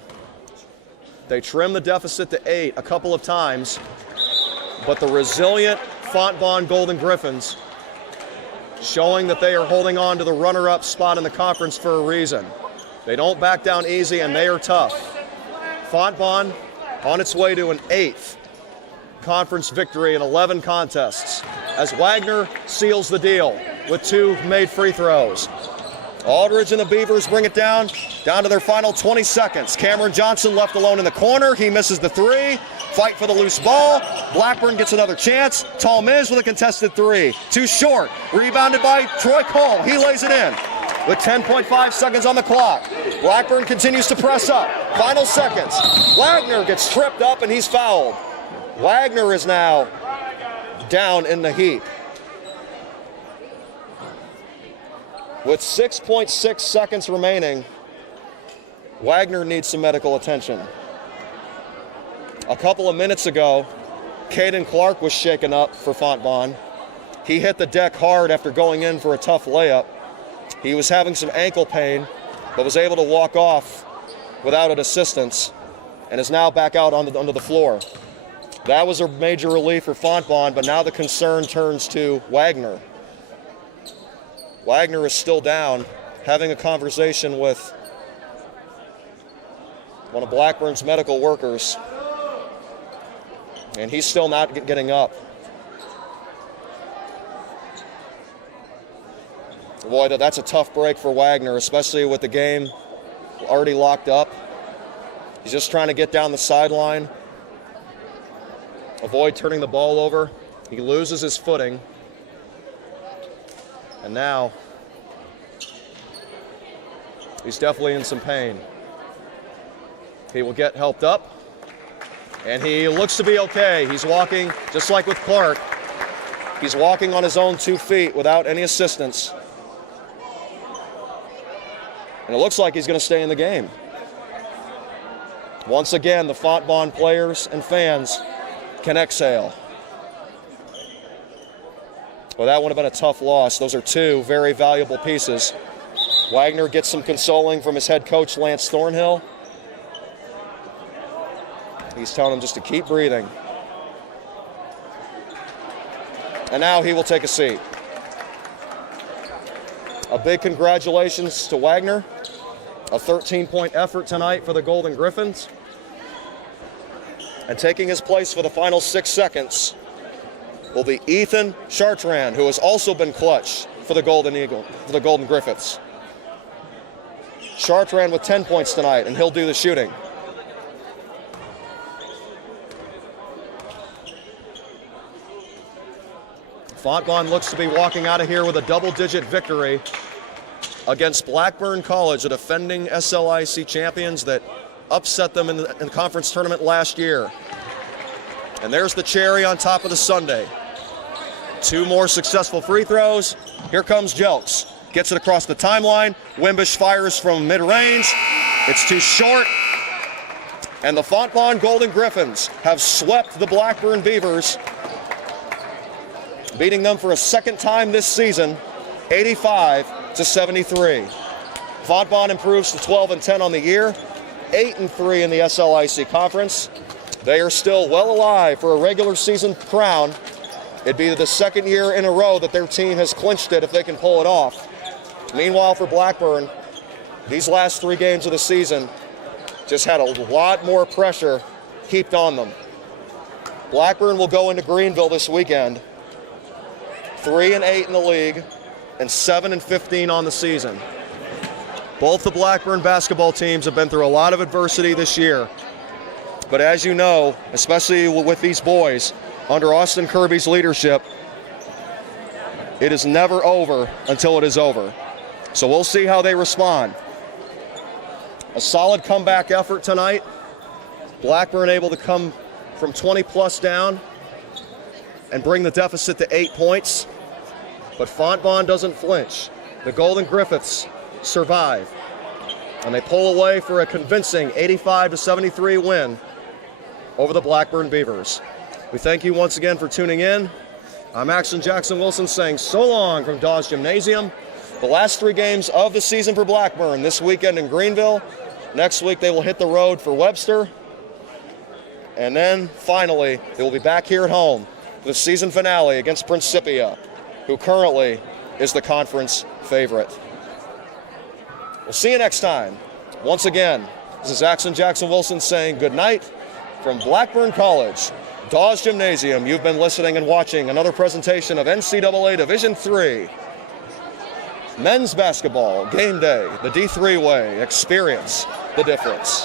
They trimmed the deficit to 8 a couple of times, but the resilient Fontbonne Golden Griffins showing that they are holding on to the runner-up spot in the conference for a reason. They don't back down easy, and they are tough. Fontbonne on its way to an 8th conference victory in 11 contests as Wagner seals the deal with 2 made free throws. Aldridge and the Beavers bring it down to their final 20 seconds. Cameron Johnson left alone in the corner. He misses the 3. Fight for the loose ball. Blackburn gets another chance. Tall Miz with a contested 3. Too short. Rebounded by Troy Cole. He lays it in with 10.5 seconds on the clock. Blackburn continues to press up. Final seconds. Wagner gets tripped up and he's fouled. Wagner is now down in the heap. With 6.6 seconds remaining, Wagner needs some medical attention. A couple of minutes ago, Caden Clark was shaken up for Fontbonne. He hit the deck hard after going in for a tough layup. He was having some ankle pain, but was able to walk off without an assistance and is now back out onto the floor. That was a major relief for Fontbonne, but now the concern turns to Wagner. Wagner is still down, having a conversation with one of Blackburn's medical workers, and he's still not getting up. Boy, that's a tough break for Wagner, especially with the game already locked up. He's just trying to get down the sideline, avoid turning the ball over. He loses his footing. And now he's definitely in some pain. He will get helped up, and he looks to be okay. He's walking, just like with Clark, he's walking on his own 2 feet without any assistance. And it looks like he's going to stay in the game. Once again, the Fontbonne players and fans can exhale. Well, that would have been a tough loss. Those are 2 very valuable pieces. Wagner gets some consoling from his head coach, Lance Thornhill. He's telling him just to keep breathing. And now he will take a seat. A big congratulations to Wagner. A 13-point effort tonight for the Golden Griffins. And taking his place for the final 6 seconds will be Ethan Chartrand, who has also been clutch for the Golden Griffins. Chartrand with 10 points tonight, and he'll do the shooting. Fontbonne looks to be walking out of here with a double-digit victory against Blackburn College, the defending SLIC champions that upset them in the conference tournament last year. And there's the cherry on top of the sundae. 2 more successful free throws. Here comes Jelks. Gets it across the timeline. Wimbish fires from mid-range. It's too short. And the Fontbonne Golden Griffins have swept the Blackburn Beavers, beating them for a second time this season, 85-73. Fontbonne improves to 12-10 on the year, 8-3 in the SLIC conference. They are still well alive for a regular season crown. It'd be the second year in a row that their team has clinched it if they can pull it off. Meanwhile, for Blackburn, these last 3 games of the season just had a lot more pressure heaped on them. Blackburn will go into Greenville this weekend, 3-8 in the league and 7-15 on the season. Both the Blackburn basketball teams have been through a lot of adversity this year. But as you know, especially with these boys, under Austin Kirby's leadership, it is never over until it is over. So we'll see how they respond. A solid comeback effort tonight. Blackburn able to come from 20+ down and bring the deficit to 8 points. But Fontbonne doesn't flinch. The Golden Griffins survive, and they pull away for a convincing 85-73 win over the Blackburn Beavers. We thank you once again for tuning in. I'm Axon Jackson Wilson saying so long from Dawes Gymnasium. The last 3 games of the season for Blackburn, this weekend in Greenville. Next week they will hit the road for Webster. And then finally, they will be back here at home for the season finale against Principia, who currently is the conference favorite. We'll see you next time. Once again, this is Axon Jackson Wilson saying good night from Blackburn College, Dawes Gymnasium. You've been listening and watching another presentation of NCAA Division III men's basketball game day, the D3 way. Experience the difference.